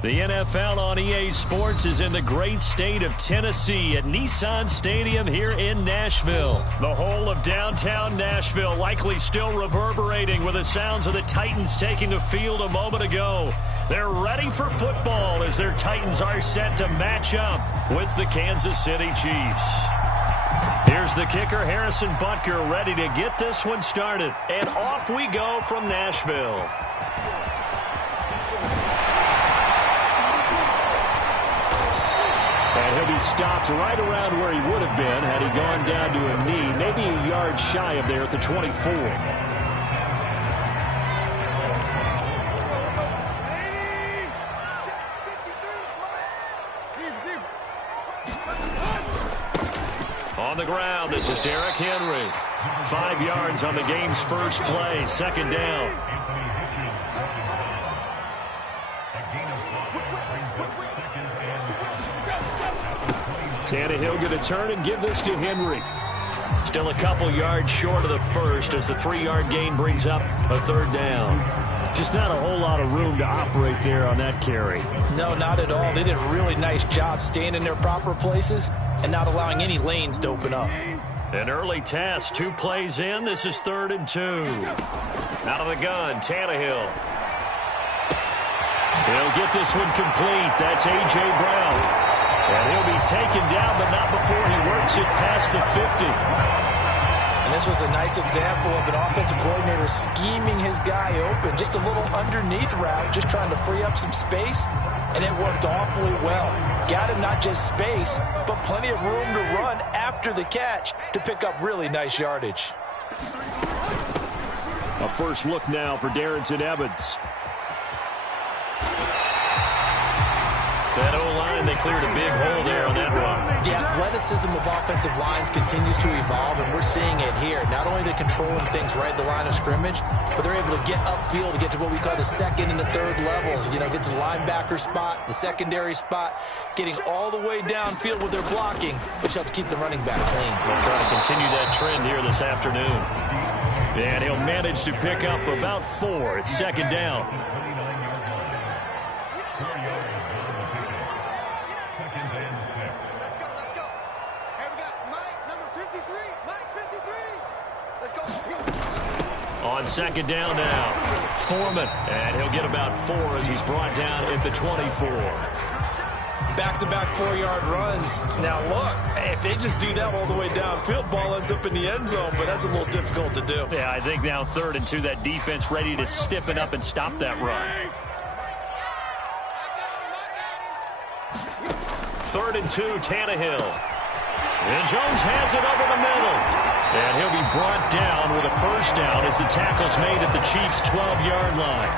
The NFL on EA Sports is in the great state of Tennessee at Nissan Stadium here in Nashville. The whole of downtown Nashville likely still reverberating with the sounds of the Titans taking the field a moment ago. They're ready for football as their Titans are set to match up with the Kansas City Chiefs. Here's the kicker, Harrison Butker, ready to get this one started. And off we go from Nashville. And he'll be stopped right around where he would have been had he gone down to a knee, maybe a yard shy of there at the 24. On the ground, this is Derrick Henry. 5 yards on the game's first play, second down. Tannehill going to turn and give this to Henry. Still a couple yards short of the first as the 3-yard gain brings up a third down. Just not a whole lot of room to operate there on that carry. No, not at all. They did a really nice job staying in their proper places and not allowing any lanes to open up. An early test, 2 plays in. This is 3rd and 2. Out of the gun, Tannehill. He'll get this one complete. That's A.J. Brown. And he'll be taken down, but not before he works it past the 50. And this was a nice example of an offensive coordinator scheming his guy open. Just a little underneath route, just trying to free up some space. And it worked awfully well. Got him not just space, but plenty of room to run after the catch to pick up really nice yardage. A first look now for Darrington Evans. That O-line, they cleared a big hole there on that run. The athleticism of offensive lines continues to evolve, and we're seeing it here. Not only are they controlling things right at the line of scrimmage, but they're able to get upfield to get to what we call the second and the third levels. You know, get to the linebacker spot, the secondary spot, getting all the way downfield with their blocking, which helps keep the running back clean. They'll try to continue that trend here this afternoon. And he'll manage to pick up about 4. It's second down. On second down now, Foreman, and he'll get about 4 as he's brought down at the 24. Back-to-back 4-yard runs. Now look, if they just do that all the way downfield, ball ends up in the end zone, but that's a little difficult to do. Yeah, I think now 3rd and 2, that defense ready to stiffen up and stop that run. 3rd and 2, Tannehill. And Jones has it over the middle. And he'll be brought down with a first down as the tackle's made at the Chiefs' 12-yard line.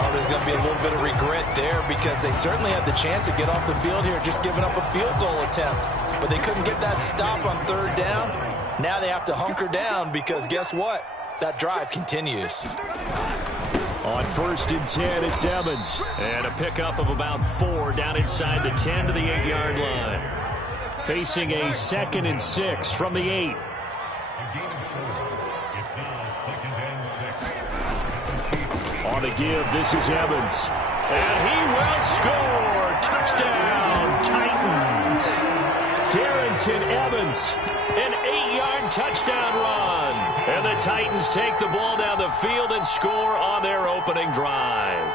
Oh, there's going to be a little bit of regret there because they certainly had the chance to get off the field here, just giving up a field goal attempt. But they couldn't get that stop on 3rd down. Now they have to hunker down because guess what? That drive continues. On 1st and 10, it's Evans. And a pickup of about 4 down inside the 10 to the 8-yard line. Facing a 2nd and 6 from the 8. On the give, this is Evans. And he will score. Touchdown, Titans. Darrington Evans, an 8-yard touchdown run. And the Titans take the ball down the field and score on their opening drive.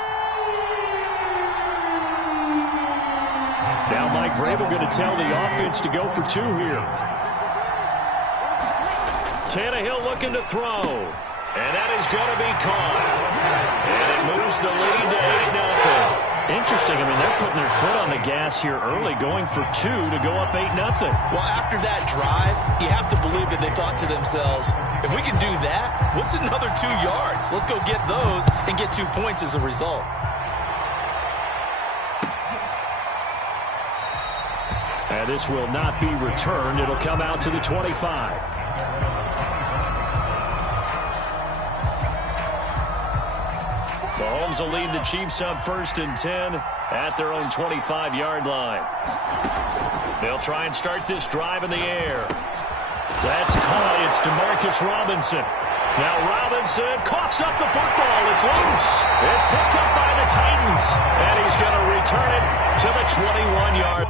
Now Mike Vrabel going to tell the offense to go for 2 here. Tannehill looking to throw. And that is going to be caught. And it moves the lead to 8-0. Interesting. I mean, they're putting their foot on the gas here early, going for 2 to go up 8-0. Well, after that drive, you have to believe that they thought to themselves, if we can do that, what's another 2 yards? Let's go get those and get 2 points as a result. And this will not be returned. It'll come out to the 25. Mahomes will lead the Chiefs up 1st and 10 at their own 25-yard line. They'll try and start this drive in the air. That's caught. It's Demarcus Robinson. Now Robinson coughs up the football. It's loose. It's picked up by the Titans. And he's going to return it to the 21-yard.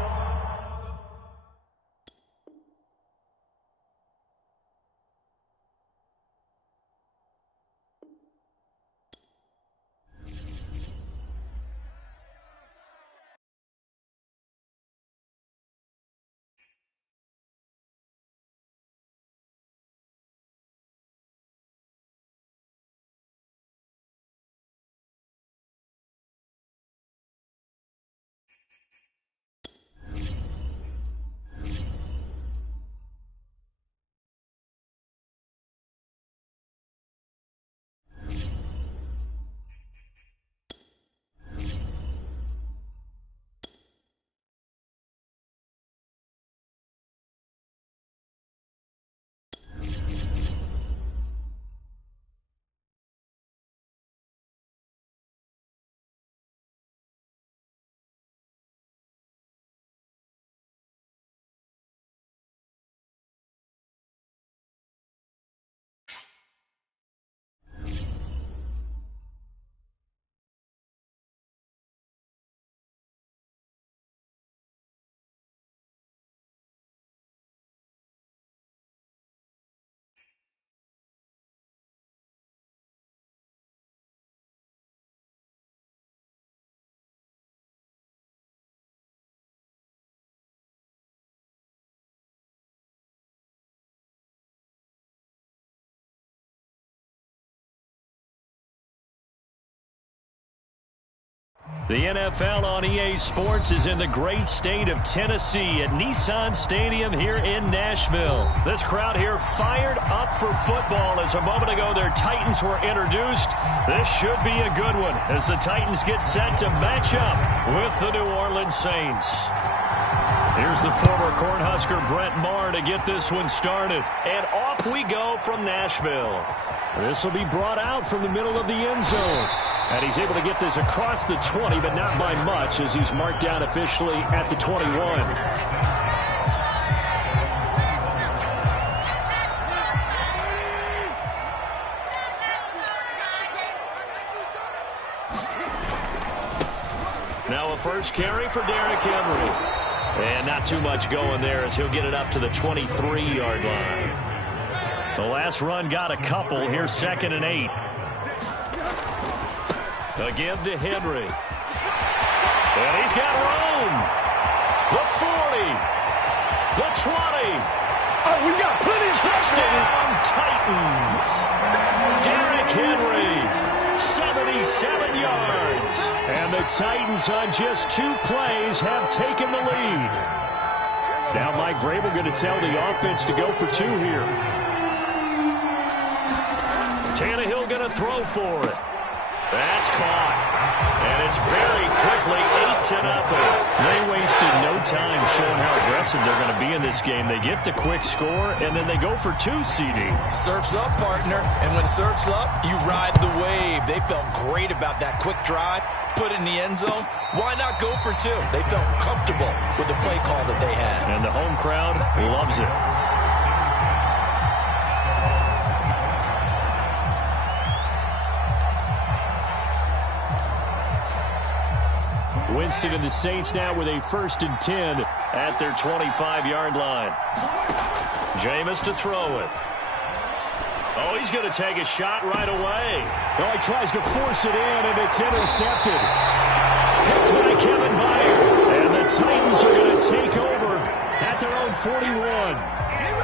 The NFL on EA Sports is in the great state of Tennessee at Nissan Stadium here in Nashville. This crowd here fired up for football as a moment ago their Titans were introduced. This should be a good one as the Titans get set to match up with the New Orleans Saints. Here's the former Cornhusker Brent Maher to get this one started. And off we go from Nashville. This will be brought out from the middle of the end zone. And he's able to get this across the 20, but not by much as he's marked down officially at the 21. Now a first carry for Derrick Henry. And not too much going there as he'll get it up to the 23-yard line. The last run got a couple. Here's 2nd and 8. Again to Henry. And he's got room. The 40. The 20. Oh, we got plenty of touchdown, Titans. Derrick Henry, 77 yards. And the Titans on just 2 plays have taken the lead. Now Mike Vrabel going to tell the offense to go for 2 here. Tannehill going to throw for it. That's caught. And it's very quickly 8-0. They wasted no time showing how aggressive they're going to be in this game. They get the quick score, and then they go for 2, CD. Surf's up, partner. And when surf's up, you ride the wave. They felt great about that quick drive, put it in the end zone. Why not go for 2? They felt comfortable with the play call that they had. And the home crowd loves it. Winston and the Saints now with a 1st and 10 at their 25-yard line. Jameis to throw it. Oh, he's going to take a shot right away. Well, he tries to force it in, and it's intercepted. Picked by Kevin Byard. And the Titans are going to take over at their own 41.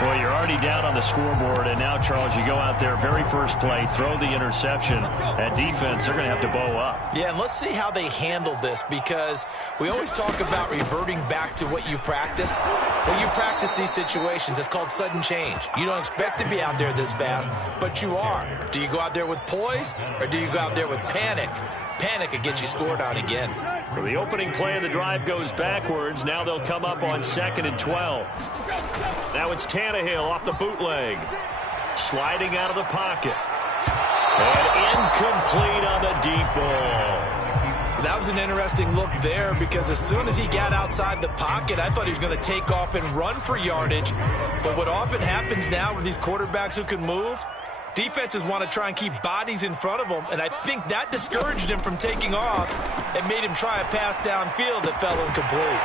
Well, you're already down on the scoreboard, and now, Charles, you go out there, very first play, throw the interception. At defense, they're going to have to bow up. Yeah, and let's see how they handle this, because we always talk about reverting back to what you practice. When you practice these situations, it's called sudden change. You don't expect to be out there this fast, but you are. Do you go out there with poise, or do you go out there with panic? Panic could get you scored on again. So the opening play of the drive goes backwards. Now they'll come up on 2nd and 12. Now it's Tannehill off the bootleg. Sliding out of the pocket. And incomplete on the deep ball. That was an interesting look there, because as soon as he got outside the pocket, I thought he was going to take off and run for yardage. But what often happens now with these quarterbacks who can move, Defenses want to try and keep bodies in front of them, and I think that discouraged him from taking off and made him try a pass downfield that fell incomplete.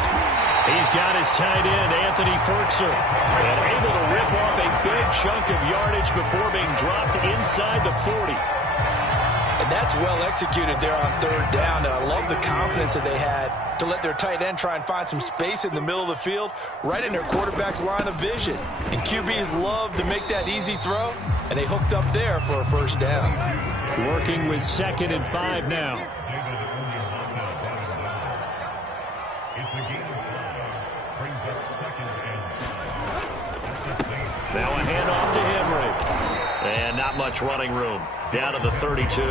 He's got his tight end, Anthony Ferguson, and able to rip off a big chunk of yardage before being dropped inside the 40. And that's well executed there on third down, and I love the confidence that they had to let their tight end try and find some space in the middle of the field, right in their quarterback's line of vision. And QBs love to make that easy throw, and they hooked up there for a first down. Working with 2nd and 5 now. Now a handoff to Henry. And not much running room. Down to the 32.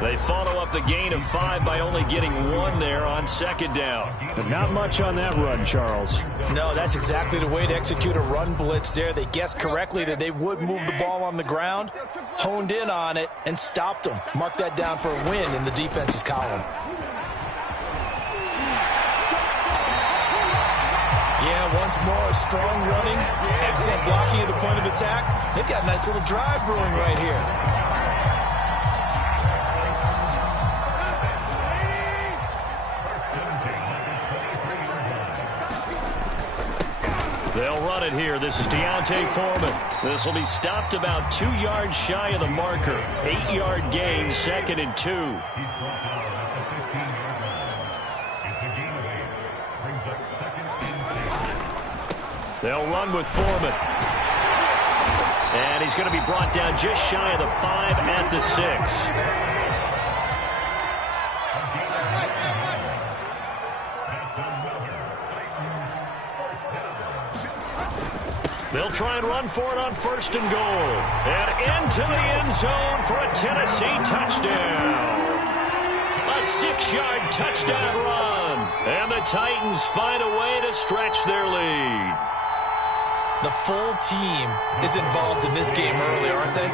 They follow up the gain of 5 by only getting 1 there on 2nd down. But not much on that run, Charles. No, that's exactly the way to execute a run blitz there. They guessed correctly that they would move the ball on the ground, honed in on it, and stopped them. Mark that down for a win in the defense's column. Yeah, once more, strong running, excellent blocking at the point of attack. They've got a nice little drive brewing right here. They'll run it here. This is Deontay Foreman. This will be stopped about 2 yards shy of the marker. 8-yard gain, 2nd and 2. They'll run with Foreman. And he's going to be brought down just shy of the 5 at the 6. They'll try and run for it on 1st and goal. And into the end zone for a Tennessee touchdown. A 6-yard touchdown run. And the Titans find a way to stretch their lead. The full team is involved in this game early, aren't they?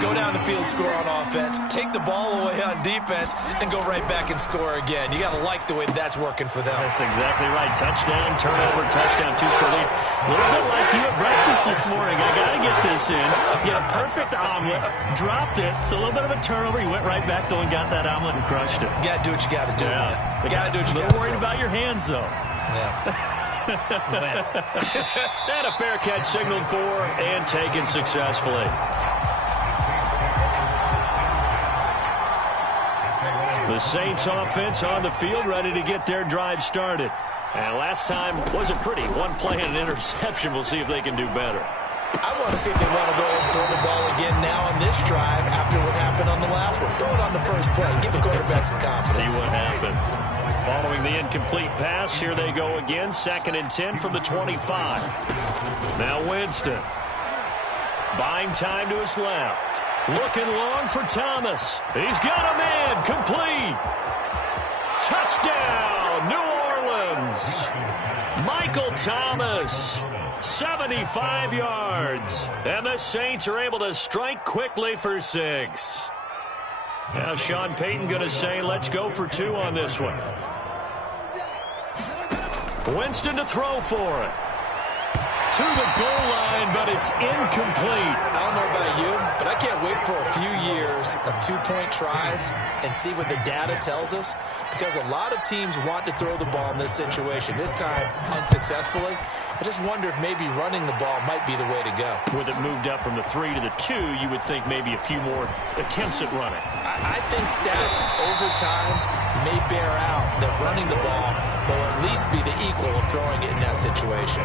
Go down the field, score on offense, take the ball away on defense, and go right back and score again. You got to like the way that's working for them. That's exactly right. Touchdown, turnover, touchdown, 2-score lead. A little bit like you at breakfast this morning. I got to get this in. You had a perfect omelet, dropped it. So a little bit of a turnover. You went right back though and got that omelet and crushed it. You got to do what you got to do, man. You got to do what you got to do. Worried about your hands, though. Yeah. And a fair catch signaled for and taken successfully. The Saints offense on the field, ready to get their drive started. And last time wasn't pretty. 1 play and an interception. We'll see if they can do better. I want to see if they want to go ahead and throw the ball again now on this drive after what happened on the last one. Throw it on the first play and give the quarterback some confidence. See what happens. Following the incomplete pass, here they go again. 2nd and 10 from the 25. Now Winston. Buying time to his left. Looking long for Thomas. He's got a man. Complete. Touchdown, New Orleans. Michael Thomas. 75 yards. And the Saints are able to strike quickly for 6. Now Sean Payton going to say, let's go for 2 on this one. Winston to throw for it. To the goal line, but it's incomplete. I don't know about you, but I can't wait for a few years of 2-point tries and see what the data tells us, because a lot of teams want to throw the ball in this situation. This time, unsuccessfully. I just wonder if maybe running the ball might be the way to go. With it moved up from the 3 to the 2, you would think maybe a few more attempts at running. I think stats over time may bear out that running the ball will at least be the equal of throwing it in that situation.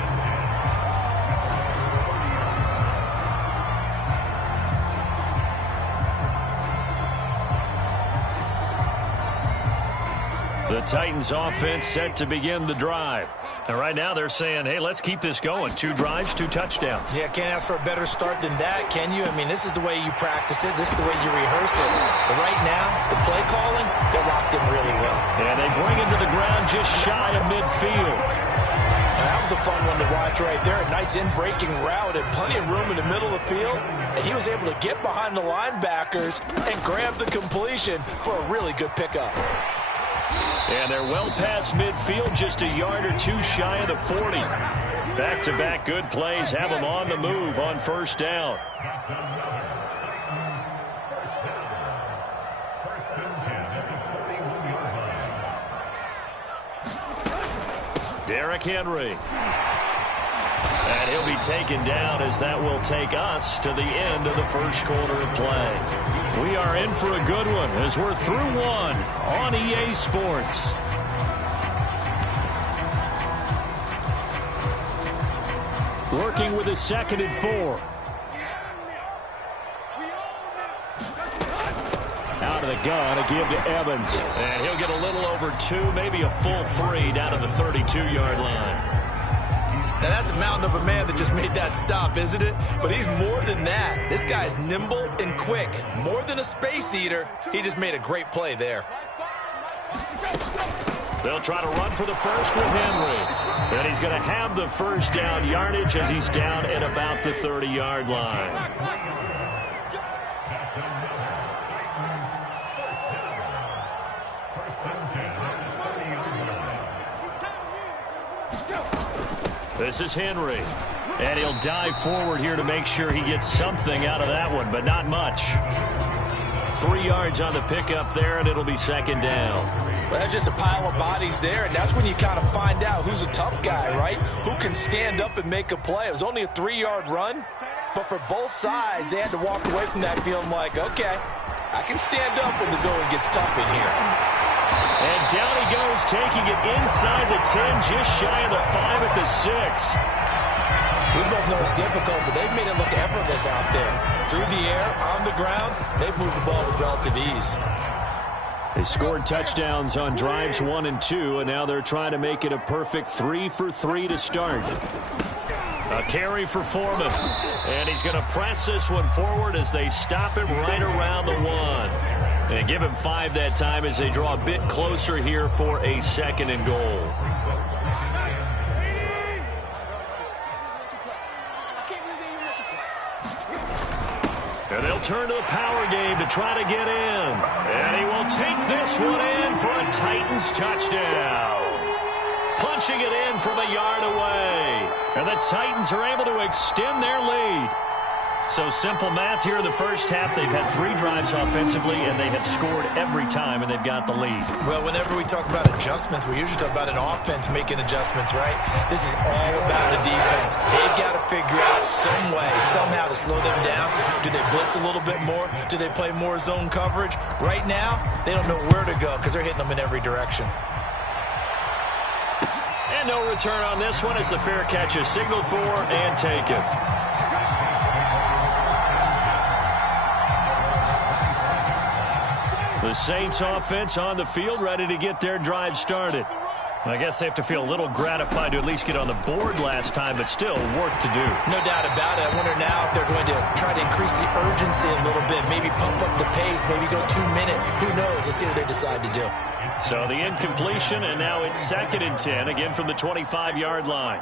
The Titans offense set to begin the drive. And right now they're saying, hey, let's keep this going. 2 drives, 2 touchdowns. Yeah, can't ask for a better start than that, can you? I mean, this is the way you practice it. This is the way you rehearse it. But right now, the play calling, they're locked in really well. And they bring him to the ground just shy of midfield. And that was a fun one to watch right there. A nice in-breaking route and plenty of room in the middle of the field. And he was able to get behind the linebackers and grab the completion for a really good pickup. And they're well past midfield, just a yard or 2 shy of the 40. Back-to-back good plays have them on the move on 1st down. Derrick Henry. And he'll be taken down as that will take us to the end of the first quarter of play. We are in for a good one as we're through one on EA Sports. Working with a 2nd and 4. Out of the gun, a give to Evans. And he'll get a little over 2, maybe a full 3 down to the 32-yard line. Now, that's a mountain of a man that just made that stop, isn't it? But he's more than that. This guy's nimble and quick. More than a space eater. He just made a great play there. They'll try to run for the first with Henry. And he's going to have the first down yardage as he's down at about the 30-yard line. This is Henry. And he'll dive forward here to make sure he gets something out of that one, but not much. 3 yards on the pickup there, and it'll be 2nd down. Well, that's just a pile of bodies there, and that's when you kind of find out who's a tough guy, right? Who can stand up and make a play. It was only a 3-yard run, but for both sides, they had to walk away from that feeling like, okay, I can stand up when the going gets tough in here. And down he goes, taking it inside the 10, just shy of the 5 at the 6. We both know it's difficult, but they've made it look effortless out there. Through the air, on the ground, they've moved the ball with relative ease. They scored touchdowns on drives 1 and 2, and now they're trying to make it a perfect 3 for 3 to start. A carry for Foreman. And he's going to press this one forward as they stop him right around the 1. And give him 5 that time as they draw a bit closer here for a 2nd and goal. And they'll turn to the power game to try to get in. And he will take this one in for a Titans touchdown. Punching it in from a yard away. And the Titans are able to extend their lead. So simple math here in the first half. They've had 3 drives offensively, and they have scored every time, and they've got the lead. Well, whenever we talk about adjustments, we usually talk about an offense making adjustments, right? This is all about the defense. They've got to figure out some way, somehow to slow them down. Do they blitz a little bit more? Do they play more zone coverage? Right now, they don't know where to go because they're hitting them in every direction. And no return on this one as the fair catch is signaled for and taken. The Saints offense on the field, ready to get their drive started. I guess they have to feel a little gratified to at least get on the board last time, but still work to do. No doubt about it. I wonder now if they're going to try to increase the urgency a little bit, maybe pump up the pace, maybe go 2-minute. Who knows? Let's see what they decide to do. So the incompletion, and now it's 2nd and 10, again from the 25-yard line.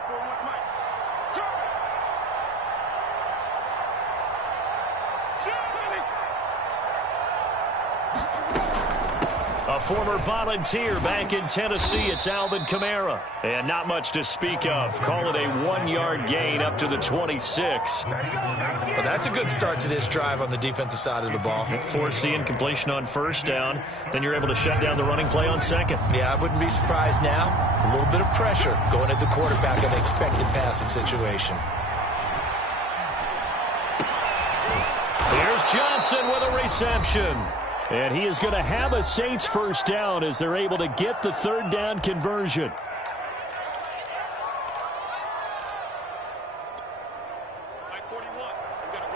A former Volunteer back in Tennessee, it's Alvin Kamara. And not much to speak of. Call it a 1-yard gain up to the 26. Well, that's a good start to this drive on the defensive side of the ball. Force the incompletion on 1st down. Then you're able to shut down the running play on 2nd. Yeah, I wouldn't be surprised now. A little bit of pressure going at the quarterback in an expected passing situation. Here's Johnson with a reception. And he is going to have a Saints first down as they're able to get the 3rd down conversion.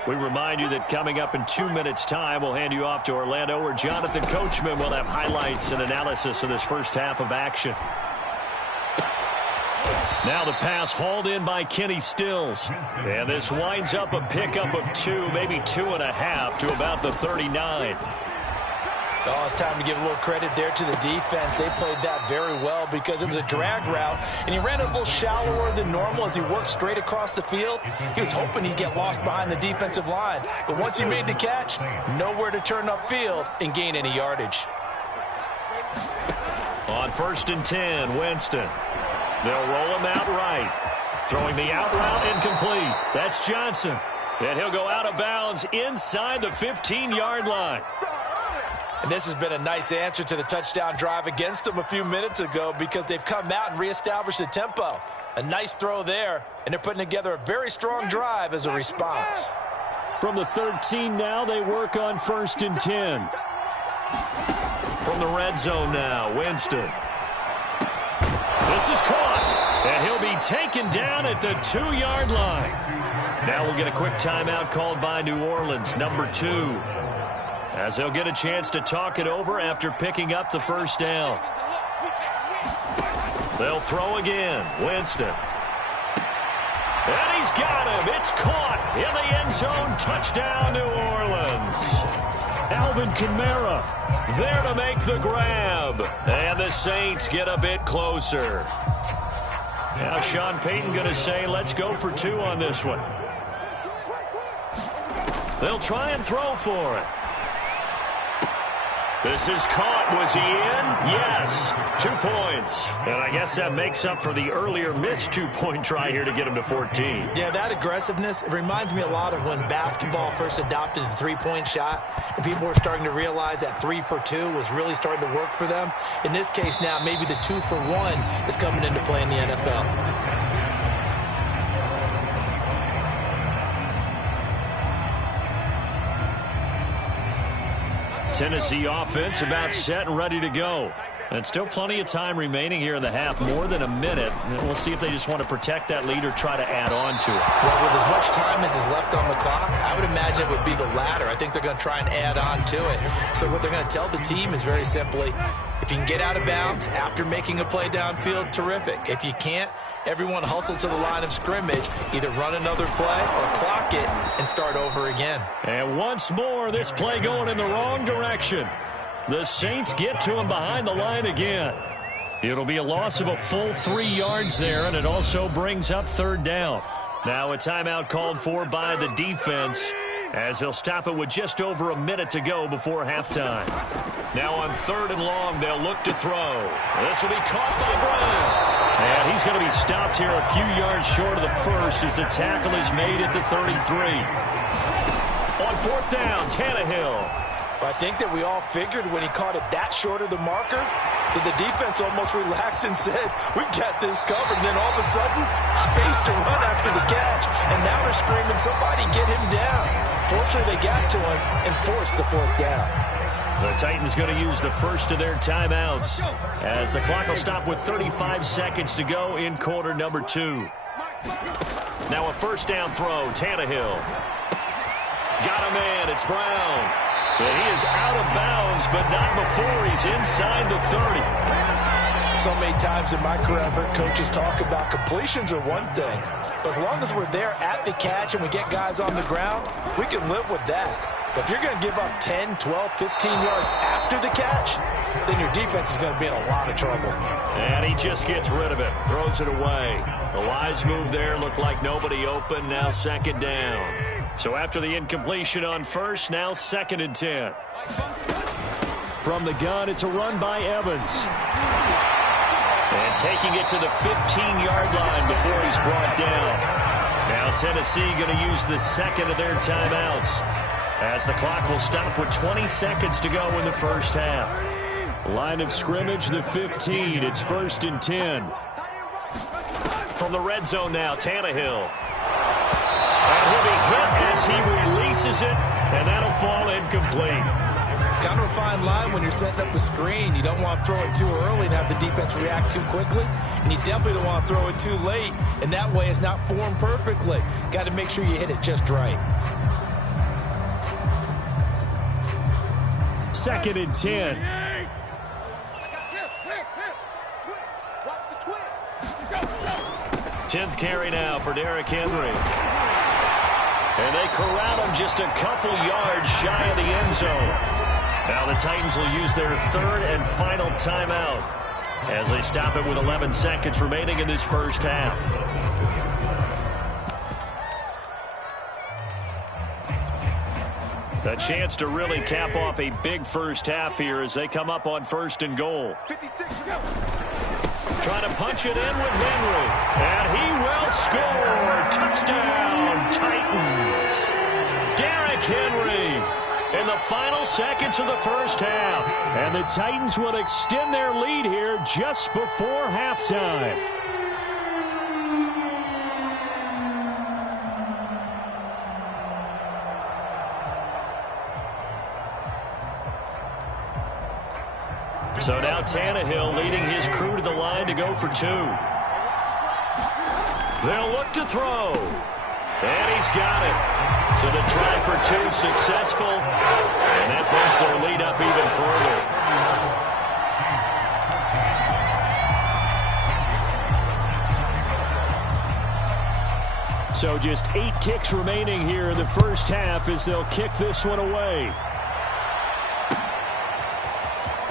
We remind you that coming up in 2 minutes' time, we'll hand you off to Orlando, where Jonathan Coachman will have highlights and analysis of this first half of action. Now the pass hauled in by Kenny Stills. And this winds up a pickup of 2, maybe 2.5 to about the 39. Oh, it's time to give a little credit there to the defense. They played that very well because it was a drag route, and he ran it a little shallower than normal as he worked straight across the field. He was hoping he'd get lost behind the defensive line, but once he made the catch, nowhere to turn upfield and gain any yardage. On 1st and 10, Winston. They'll roll him out right. Throwing the out route incomplete. That's Johnson. And he'll go out of bounds inside the 15-yard line. And this has been a nice answer to the touchdown drive against them a few minutes ago because they've come out and reestablished the tempo. A nice throw there, and they're putting together a very strong drive as a response. From the 13 now, they work on 1st and 10. From the red zone now, Winston. This is caught, and he'll be taken down at the 2-yard line. Now we'll get a quick timeout called by New Orleans, number 2, as they'll get a chance to talk it over after picking up the first down. They'll throw again. Winston. And he's got him. It's caught in the end zone. Touchdown, New Orleans. Alvin Kamara there to make the grab. And the Saints get a bit closer. Now Sean Payton going to say, let's go for 2 on this one. They'll try and throw for it. This is caught. Was he in? Yes. 2 points. And I guess that makes up for the earlier missed 2-point try here to get him to 14. Yeah, that aggressiveness, it reminds me a lot of when basketball first adopted the 3-point shot, and people were starting to realize that 3 for 2 was really starting to work for them. In this case now, maybe the 2 for 1 is coming into play in the NFL. Tennessee offense about set and ready to go. And still plenty of time remaining here in the half, more than a minute. And we'll see if they just want to protect that lead or try to add on to it. Well, with as much time as is left on the clock, I would imagine it would be the latter. I think they're going to try and add on to it. So what they're going to tell the team is very simply, if you can get out of bounds after making a play downfield, terrific. If you can't, everyone hustle to the line of scrimmage, either run another play or clock it and start over again. And once more, this play going in the wrong direction. The Saints get to him behind the line again. It'll be a loss of a full 3 yards there, and it also brings up 3rd down. Now a timeout called for by the defense as they'll stop it with just over a minute to go before halftime. Now on 3rd and long, they'll look to throw. This will be caught by Brown. And he's going to be stopped here a few yards short of the first as the tackle is made at the 33. On 4th down, Tannehill. I think that we all figured when he caught it that short of the marker that the defense almost relaxed and said, we got this covered. And then all of a sudden, space to run after the catch. And now they're screaming, somebody get him down. Fortunately, they got to him and forced the 4th down. The Titans going to use the first of their timeouts as the clock will stop with 35 seconds to go in quarter number 2. Now a 1st down throw, Tannehill. Got a man, it's Brown. And he is out of bounds, but not before he's inside the 30. So many times in my career, I've heard coaches talk about completions are one thing. But as long as we're there at the catch and we get guys on the ground, we can live with that. But if you're going to give up 10, 12, 15 yards after the catch, then your defense is going to be in a lot of trouble. And he just gets rid of it, throws it away. The wise move there looked like nobody open, now 2nd down. So after the incompletion on 1st, now 2nd and 10. From the gun, it's a run by Evans. And taking it to the 15-yard line before he's brought down. Now Tennessee going to use the 2nd of their timeouts as the clock will stop with 20 seconds to go in the first half. Line of scrimmage, the 15. It's 1st and 10. From the red zone now, Tannehill. And he'll be hit as he releases it, and that'll fall incomplete. Kind of a fine line when you're setting up the screen. You don't want to throw it too early and have the defense react too quickly. And you definitely don't want to throw it too late. And that way it's not formed perfectly. Got to make sure you hit it just right. 2nd and 10. 10th carry now for Derrick Henry. And they corral him just a couple yards shy of the end zone. Now the Titans will use their 3rd and final timeout as they stop it with 11 seconds remaining in this first half. A chance to really cap off a big first half here as they come up on 1st and goal. Trying to punch it in with Henry. And he will score. Touchdown, Titans. Henry in the final seconds of the first half. And the Titans will extend their lead here just before halftime. So now Tannehill leading his crew to the line to go for two. They'll look to throw. And he's got it. So the try for two successful. And that bumps their lead up even further. So just 8 ticks remaining here in the first half as they'll kick this one away.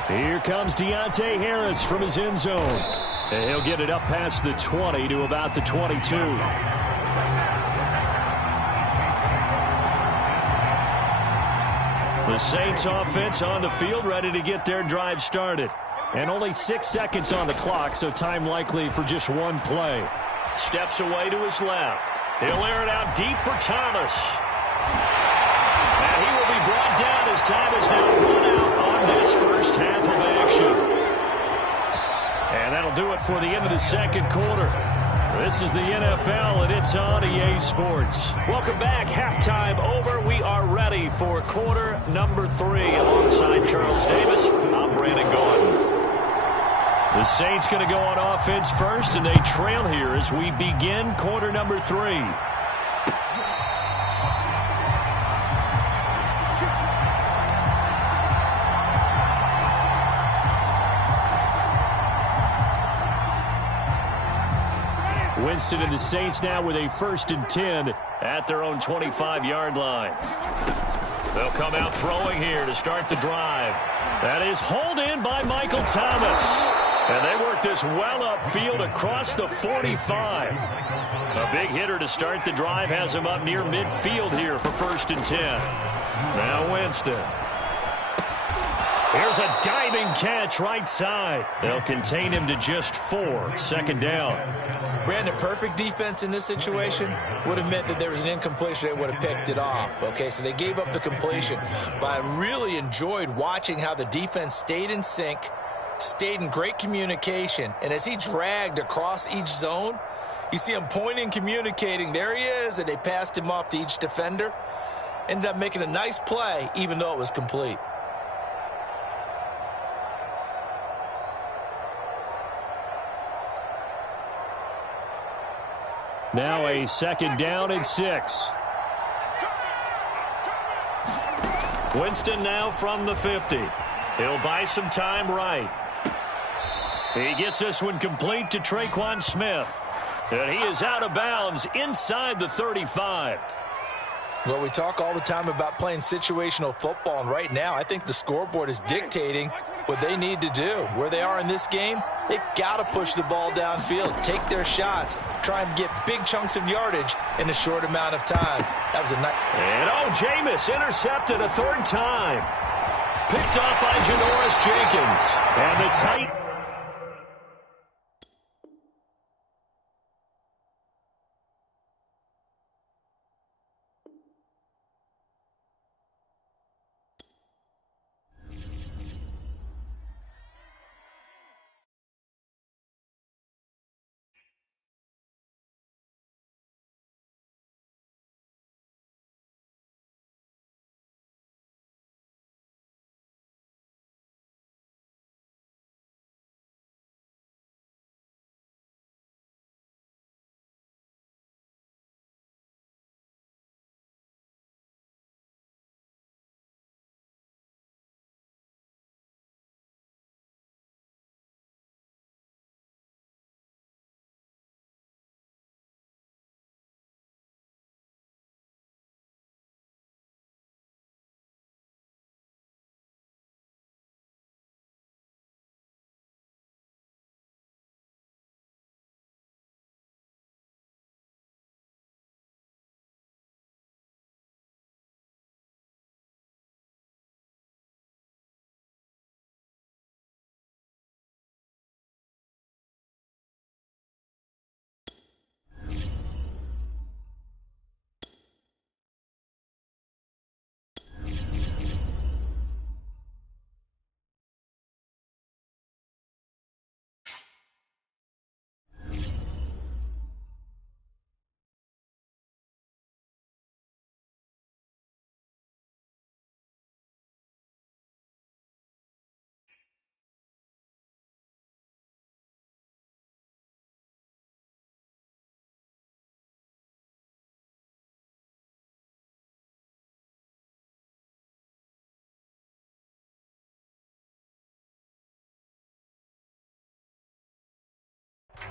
Here comes Deontay Harris from his end zone. And he'll get it up past the 20 to about the 22. The Saints offense on the field ready to get their drive started. And only 6 seconds on the clock, so time likely for just one play. Steps away to his left. He'll air it out deep for Thomas. And he will be brought down as time is now run out on this first half of action. And that'll do it for the end of the second quarter. This is the NFL, and it's on EA Sports. Welcome back. Halftime over. We are ready for quarter number 3. Alongside Charles Davis, I'm Brandon Gaudin. The Saints going to go on offense first, and they trail here as we begin quarter number 3. Winston and the Saints now with a 1st and 10 at their own 25-yard line. They'll come out throwing here to start the drive. That is hauled in by Michael Thomas. And they work this well upfield across the 45. A big hitter to start the drive has him up near midfield here for 1st and 10. Now Winston. Here's a diving catch right side. They'll contain him to just 4. 2nd down. Brandon, perfect defense in this situation would have meant that there was an incompletion. They would have picked it off. Okay, so they gave up the completion. But I really enjoyed watching how the defense stayed in sync, stayed in great communication. And as he dragged across each zone, you see him pointing, communicating. There he is, and they passed him off to each defender. Ended up making a nice play, even though it was complete. Now a 2nd down and 6. Winston now from the 50. He'll buy some time right. He gets this one complete to Traquan Smith. And he is out of bounds inside the 35. Well, we talk all the time about playing situational football, and right now I think the scoreboard is dictating what they need to do. Where they are in this game, they've got to push the ball downfield, take their shots, try and get big chunks of yardage in a short amount of time. That was a nice... And Jameis intercepted a 3rd time. Picked off by Janoris Jenkins. And the tight...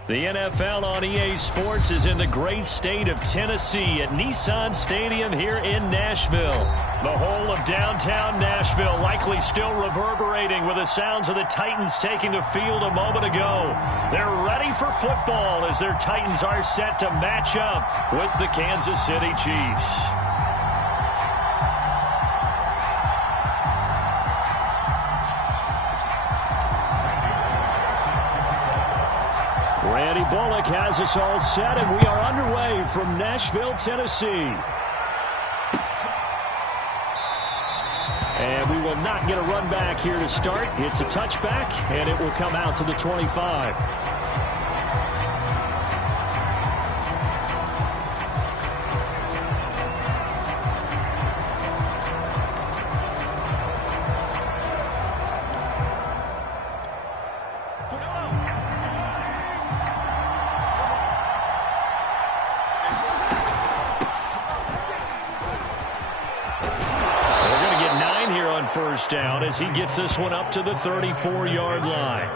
The NFL on EA Sports is in the great state of Tennessee at Nissan Stadium here in Nashville. The whole of downtown Nashville likely still reverberating with the sounds of the Titans taking the field a moment ago. They're ready for football as their Titans are set to match up with the Kansas City Chiefs. Randy Bullock has us all set, and we are underway from Nashville, Tennessee. And we will not get a run back here to start. It's a touchback, and it will come out to the 25. First down as he gets this one up to the 34-yard line.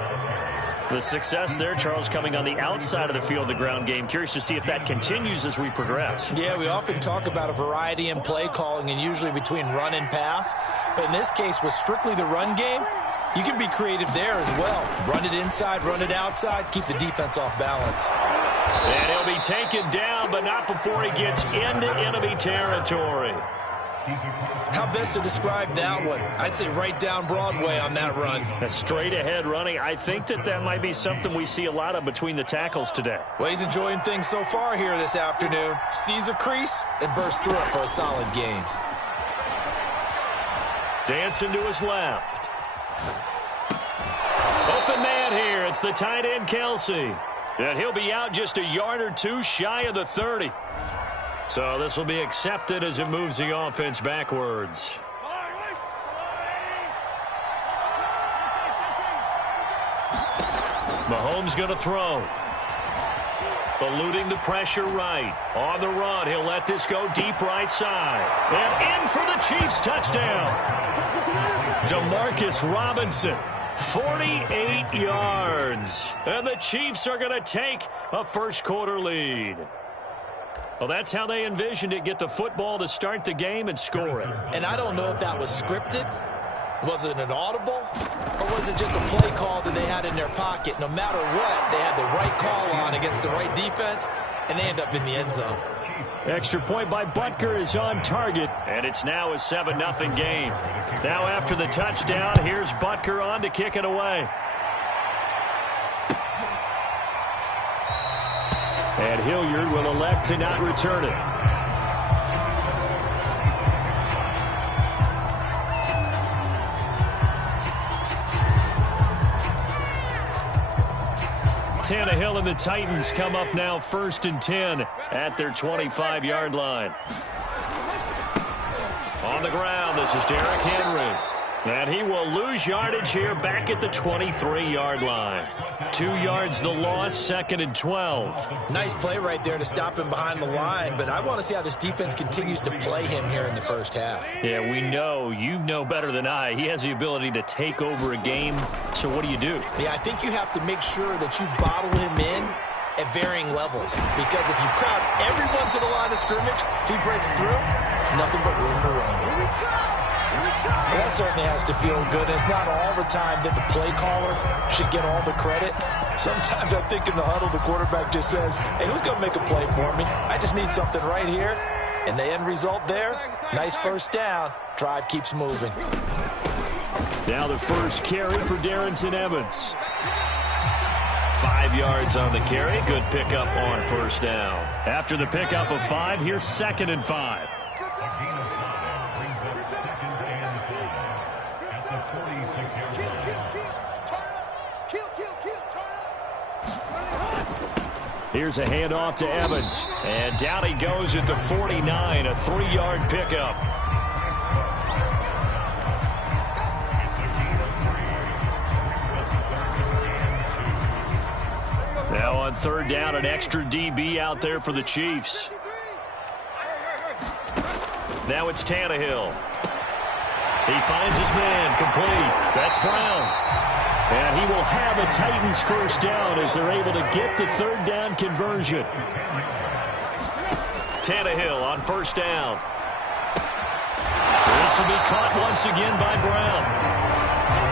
The success there, Charles, coming on the outside of the field, the ground game. Curious to see if that continues as we progress. Yeah, we often talk about a variety in play calling and usually between run and pass. But in this case, with strictly the run game, you can be creative there as well. Run it inside, run it outside, keep the defense off balance. And he'll be taken down, but not before he gets into enemy territory. How best to describe that one? I'd say right down Broadway on that run. A straight ahead running. I think that might be something we see a lot of between the tackles today. Well, he's enjoying things so far here this afternoon. Sees a crease and bursts through it for a solid gain. Dancing to his left. Open man here. It's the tight end, Kelsey. And he'll be out just a yard or two shy of the 30. So this will be accepted as it moves the offense backwards. Mahomes going to throw. Eluding the pressure right. On the run, he'll let this go deep right side. And in for the Chiefs touchdown. Demarcus Robinson, 48 yards. And the Chiefs are going to take a first quarter lead. Well, that's how they envisioned it. Get the football to start the game and score it. And I don't know if that was scripted. Was it an audible? Or was it just a play call that they had in their pocket? No matter what, they had the right call on against the right defense, and they end up in the end zone. Extra point by Butker is on target, and it's now a 7-0 game. Now after the touchdown, here's Butker on to kick it away. And Hilliard will elect to not return it. Tannehill and the Titans come up now 1st and 10 at their 25-yard line. On the ground, this is Derrick Henry. And he will lose yardage here back at the 23-yard line. 2 yards the loss, 2nd and 12. Nice play right there to stop him behind the line, but I want to see how this defense continues to play him here in the first half. Yeah, we know, you know better than I, he has the ability to take over a game. So what do you do? Yeah, I think you have to make sure that you bottle him in at varying levels, because if you crowd everyone to the line of scrimmage, if he breaks through, there's nothing but room to run. Well, that certainly has to feel good. It's not all the time that the play caller should get all the credit. Sometimes I think in the huddle, the quarterback just says, hey, who's going to make a play for me? I just need something right here. And the end result there, nice first down. Drive keeps moving. Now the first carry for Darrington Evans. 5 yards on the carry. Good pickup on first down. After the pickup of 5, here's 2nd and 5. Here's a handoff to Evans. And down he goes at the 49, a 3-yard pickup. Now on 3rd down, an extra DB out there for the Chiefs. Now it's Tannehill. He finds his man, complete. That's Brown. And he will have a Titans first down as they're able to get the third down conversion. Tannehill on first down. This will be caught once again by Brown.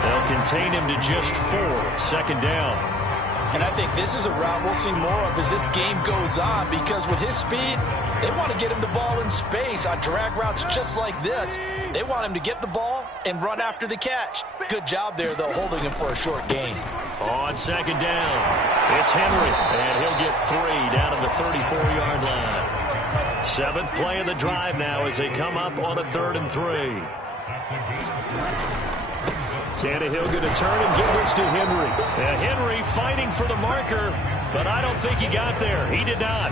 They'll contain him to just 4, second down. And I think this is a route we'll see more of as this game goes on, because with his speed, they want to get him the ball in space on drag routes just like this. They want him to get the ball and run after the catch. Good job there, though, holding him for a short gain. On second down, it's Henry, and he'll get 3 down at the 34-yard line. 7th play of the drive now as they come up on a 3rd and 3. Tannehill going to turn and give this to Henry. Henry fighting for the marker, but I don't think he got there. He did not.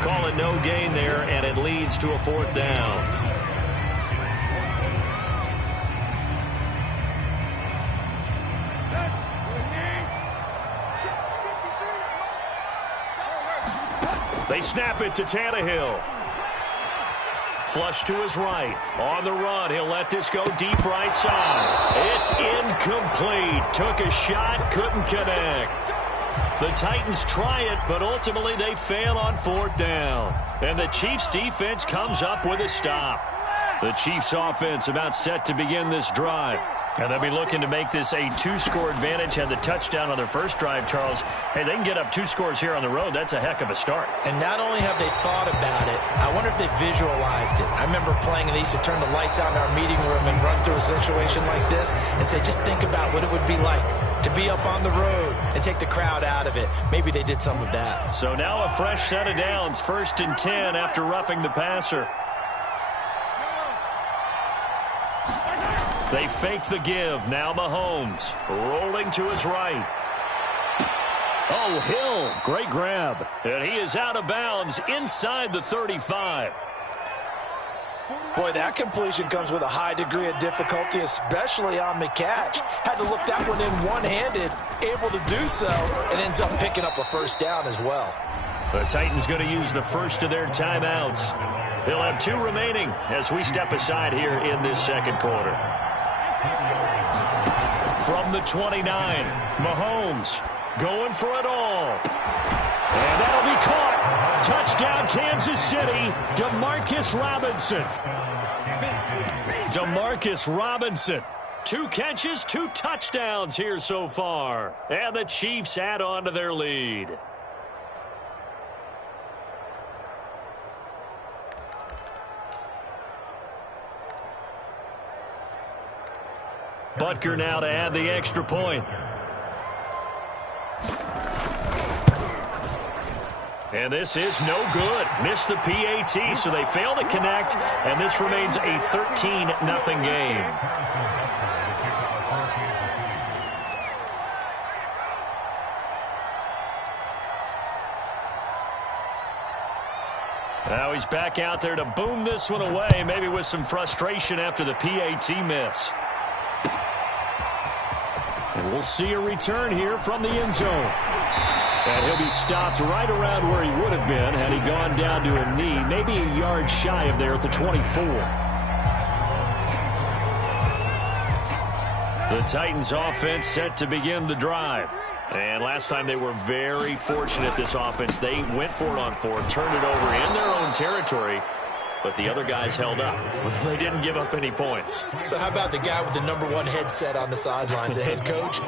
Call it no gain there, and it leads to a 4th down. They snap it to Tannehill. Flush to his right. On the run, he'll let this go deep right side. It's incomplete. Took a shot, couldn't connect. The Titans try it, but ultimately they fail on 4th down. And the Chiefs' defense comes up with a stop. The Chiefs' offense about set to begin this drive. And they'll be looking to make this a 2-score advantage. Had the touchdown on their first drive, Charles. Hey, they can get up 2 scores here on the road. That's a heck of a start. And not only have they thought about it, I wonder if they visualized it. I remember playing, and they used to turn the lights on in our meeting room and run through a situation like this and say, just think about what it would be like to be up on the road and take the crowd out of it. Maybe they did some of that. So now a fresh set of downs. 1st and 10 after roughing the passer. They fake the give. Now Mahomes rolling to his right. Oh, Hill. Great grab. And he is out of bounds inside the 35. Boy, that completion comes with a high degree of difficulty, especially on the catch. Had to look that one in one-handed, able to do so, and ends up picking up a first down as well. The Titans going to use the first of their timeouts. They'll have 2 remaining as we step aside here in this second quarter. From the 29, Mahomes going for it all. And that'll be caught. Touchdown, Kansas City. Demarcus Robinson. Demarcus Robinson. 2 catches, 2 touchdowns here so far. And the Chiefs add on to their lead. Butker now to add the extra point. And this is no good. Missed the PAT, so they fail to connect, and this remains a 13-0 game. Now he's back out there to boom this one away, maybe with some frustration after the PAT miss. And we'll see a return here from the end zone. And he'll be stopped right around where he would have been had he gone down to a knee, maybe a yard shy of there at the 24. The Titans offense set to begin the drive. And last time they were very fortunate, this offense. They went for it on 4th, turned it over in their own territory, but the other guys held up. They didn't give up any points. So how about the guy with the #1 headset on the sidelines, the head coach?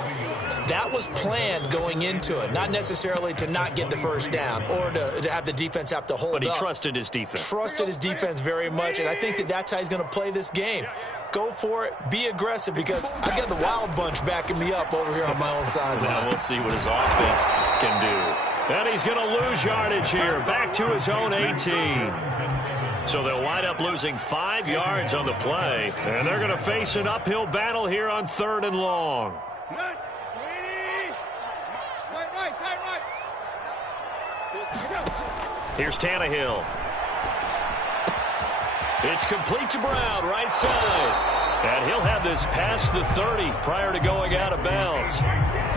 That was planned going into it, not necessarily to not get the first down or to have the defense have to hold up. But he trusted his defense. Trusted his defense very much, and I think that's how he's going to play this game. Go for it. Be aggressive, because I got the wild bunch backing me up over here on my own sideline. Now we'll see what his offense can do. And he's going to lose yardage here, back to his own 18. So they'll wind up losing 5 yards on the play, and they're going to face an uphill battle here on 3rd and long. Here's Tannehill. It's complete to Brown, right side. And he'll have this past the 30 prior to going out of bounds.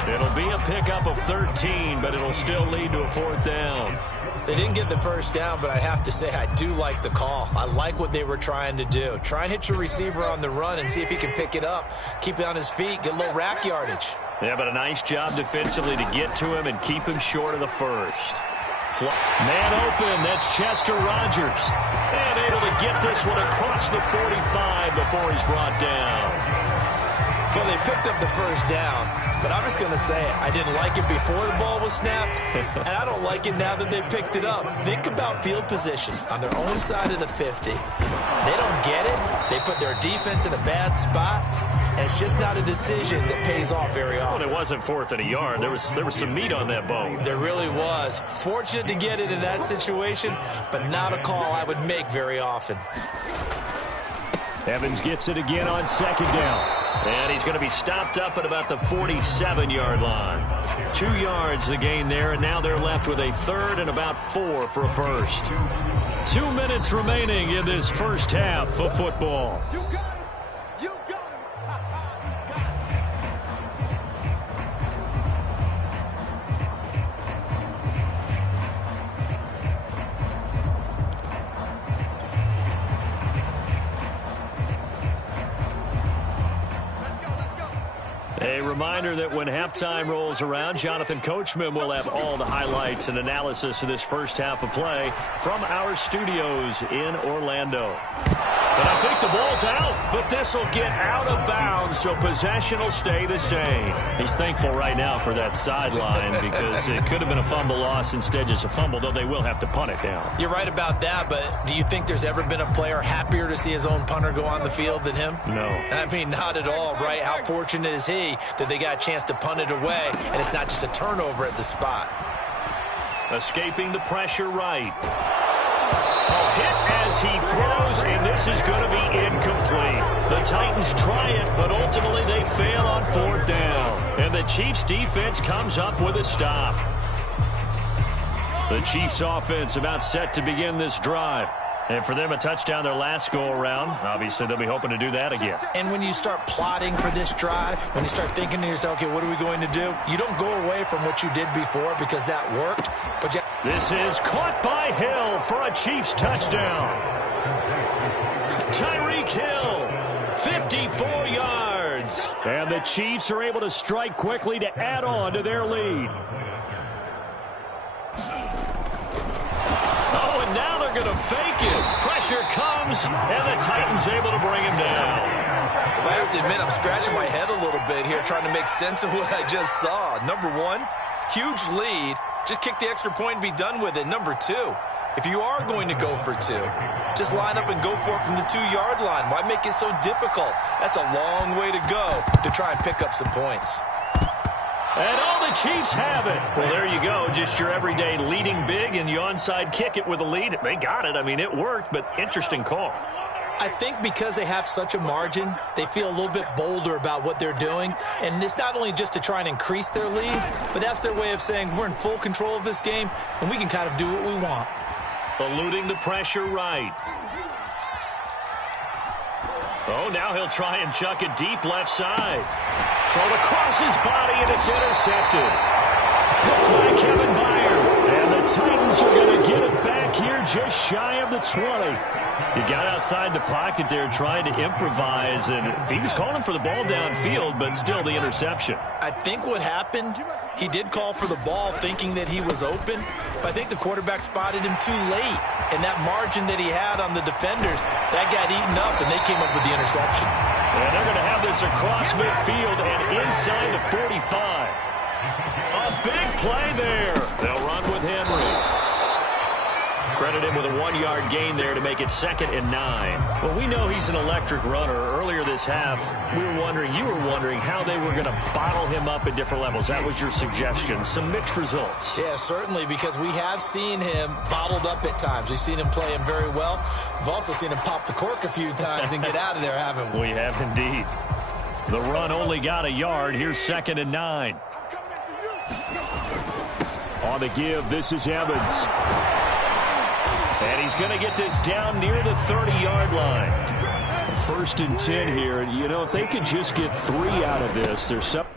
It'll be a pickup of 13, but it'll still lead to a 4th down. They didn't get the first down, but I have to say I do like the call. I like what they were trying to do. Try and hit your receiver on the run and see if he can pick it up. Keep it on his feet, get a little rack yardage. Yeah, but a nice job defensively to get to him and keep him short of the first. Man open, that's Chester Rogers. And able to get this one across the 45 before he's brought down. Well, they picked up the first down, but I'm just going to say I didn't like it before the ball was snapped, and I don't like it now that they picked it up. Think about field position on their own side of the 50. They don't get it. They put their defense in a bad spot, and it's just not a decision that pays off very often. Well, it wasn't 4th and a yard. There was some meat on that bone. There really was. Fortunate to get it in that situation, but not a call I would make very often. Evans gets it again on 2nd down. And he's going to be stopped up at about the 47-yard line. 2 yards the gain there, and now they're left with a 3rd and about 4 for a first. 2 minutes remaining in this first half of football. A reminder that when halftime rolls around, Jonathan Coachman will have all the highlights and analysis of this first half of play from our studios in Orlando. And I think the ball's out, but this will get out of bounds, so possession will stay the same. He's thankful right now for that sideline because it could have been a fumble loss, instead just a fumble, though they will have to punt it down. You're right about that, but do you think there's ever been a player happier to see his own punter go on the field than him? No. I mean, not at all, right? How fortunate is he that they got a chance to punt it away, and it's not just a turnover at the spot. Escaping the pressure right. Hit as he throws, and this is going to be incomplete. The Titans try it, but ultimately they fail on 4th down. And the Chiefs' defense comes up with a stop. The Chiefs' offense about set to begin this drive. And for them, a touchdown their last go-around. Obviously, they'll be hoping to do that again. And when you start plotting for this drive, when you start thinking to yourself, okay, what are we going to do? You don't go away from what you did before because that worked. But this is caught by Hill for a Chiefs touchdown. Tyreek Hill, 54 yards. And the Chiefs are able to strike quickly to add on to their lead. Oh, and now they're going to fake it. Pressure comes, and the Titans able to bring him down. Well, I have to admit, I'm scratching my head a little bit here trying to make sense of what I just saw. Number one, huge lead. Just kick the extra point and be done with it. Number two, if you are going to go for two, just line up and go for it from the 2-yard line. Why make it so difficult? That's a long way to go to try and pick up some points. And all the Chiefs have it. Well, there you go. Just your everyday leading big, and you onside kick it with a lead. They got it. I mean, it worked, but interesting call. I think because they have such a margin, they feel a little bit bolder about what they're doing. And it's not only just to try and increase their lead, but that's their way of saying we're in full control of this game, and we can kind of do what we want. Eluding the pressure right. Oh, now he'll try and chuck it deep left side. Thrown across his body, and it's intercepted. Picked by Kevin Byard. And the Titans are going to get it back here just shy of the 20. He got outside the pocket there trying to improvise, and he was calling for the ball downfield, but still the interception. I think what happened, he did call for the ball thinking that he was open, but I think the quarterback spotted him too late. And that margin that he had on the defenders, that got eaten up, and they came up with the interception. And they're going to have this across midfield and inside the 45. A big play there. They'll run with Henry. Credit him with a 1-yard gain there to make it 2nd and 9. Well, we know he's an electric runner. Earlier this half, you were wondering how they were going to bottle him up at different levels. That was your suggestion. Some mixed results. Yeah, certainly, because we have seen him bottled up at times. We've seen him play him very well. We've also seen him pop the cork a few times and get out of there, haven't we? We have indeed. The run only got a yard. Here's 2nd and 9. On the give, this is Evans. And he's going to get this down near the 30-yard line. 1st and 10 here. You know, if they could just get 3 out of this, there's something.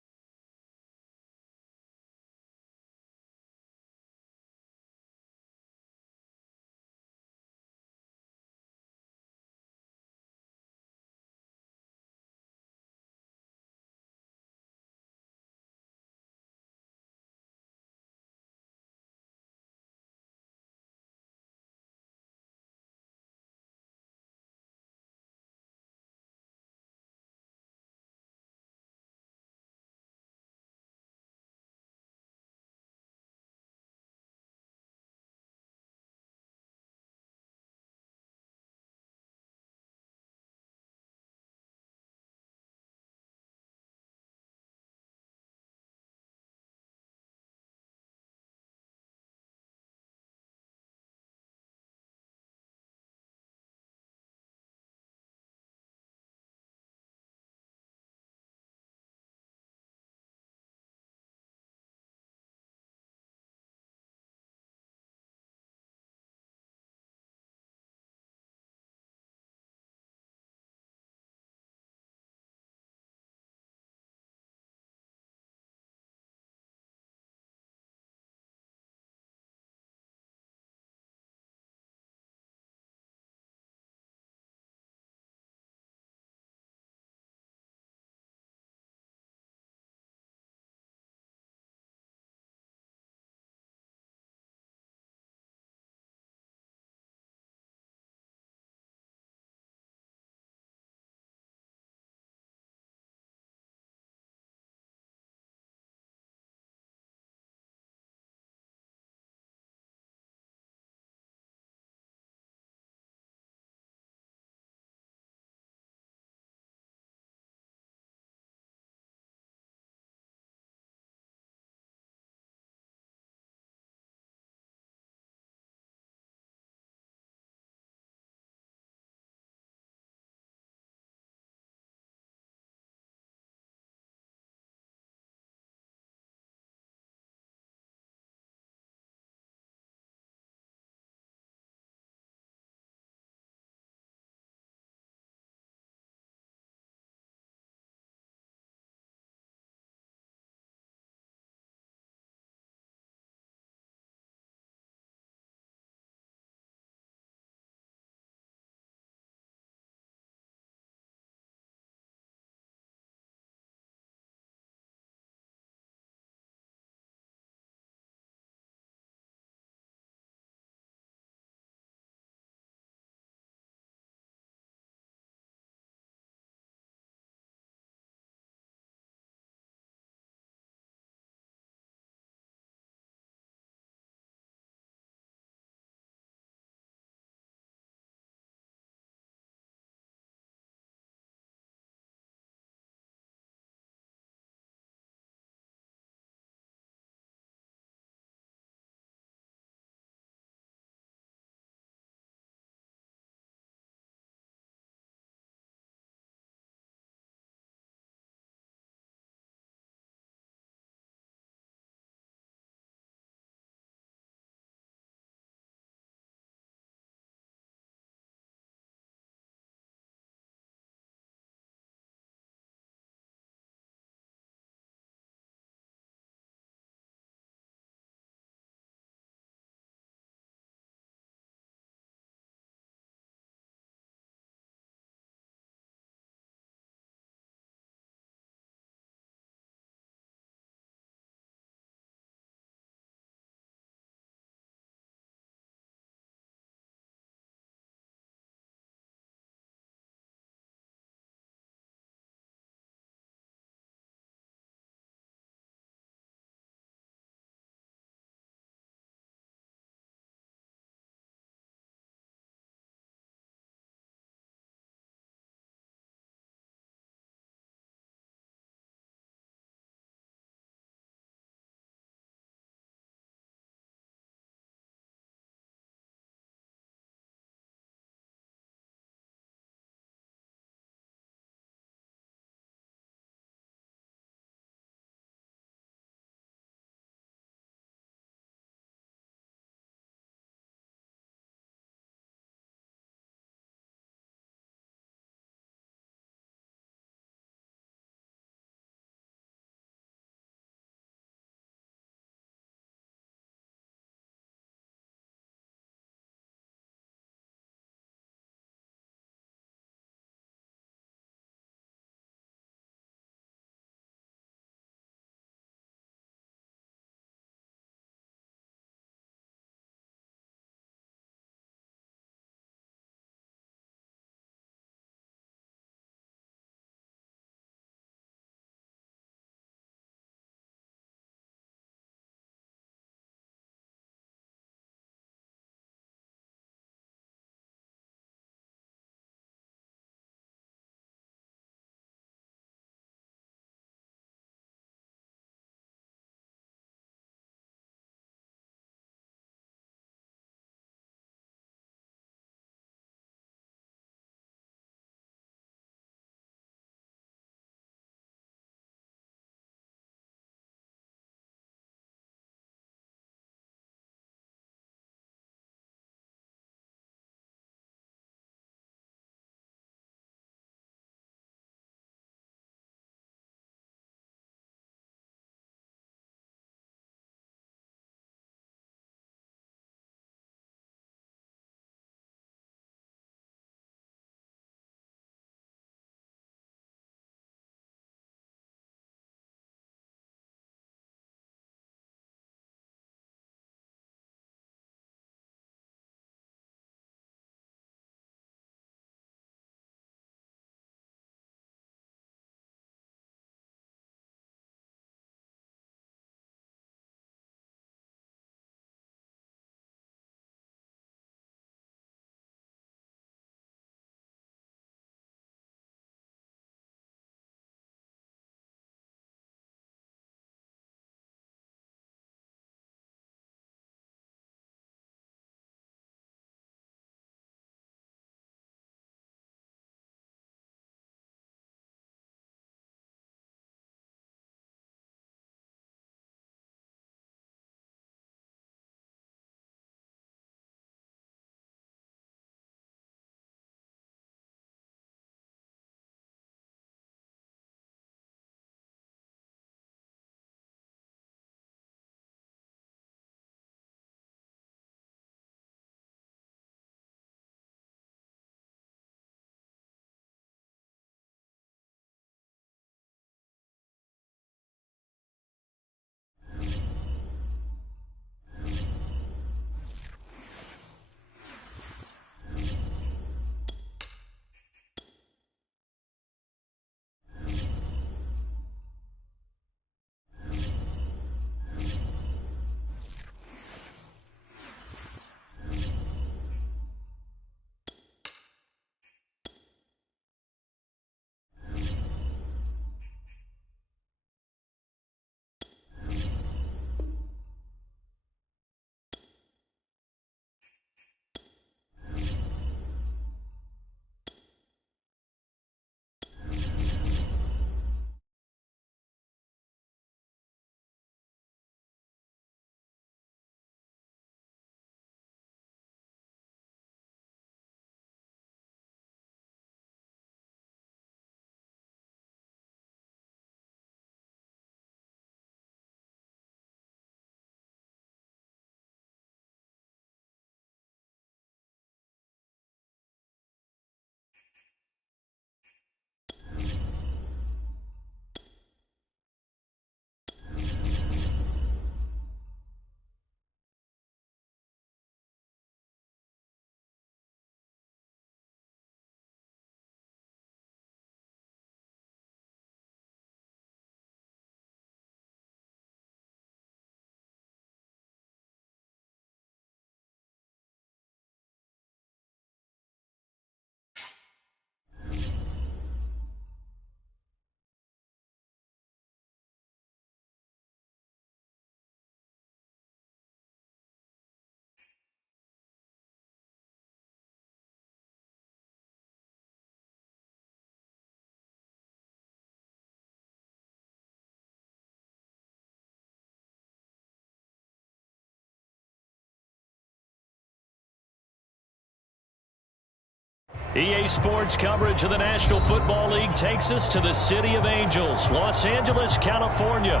EA Sports coverage of the National Football League takes us to the City of Angels, Los Angeles, California.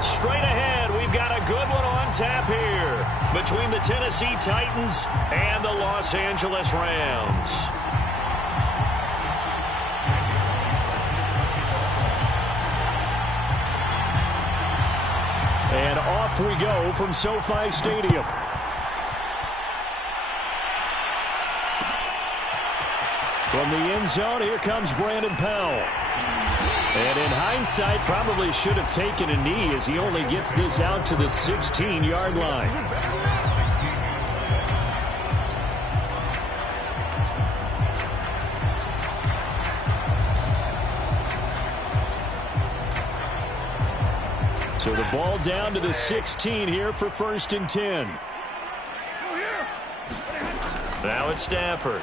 Straight ahead, we've got a good one on tap here between the Tennessee Titans and the Los Angeles Rams. And off we go from SoFi Stadium. From the end zone, here comes Brandon Powell. And in hindsight, probably should have taken a knee as he only gets this out to the 16-yard line. So the ball down to the 16 here for 1st and 10. Now it's Stafford.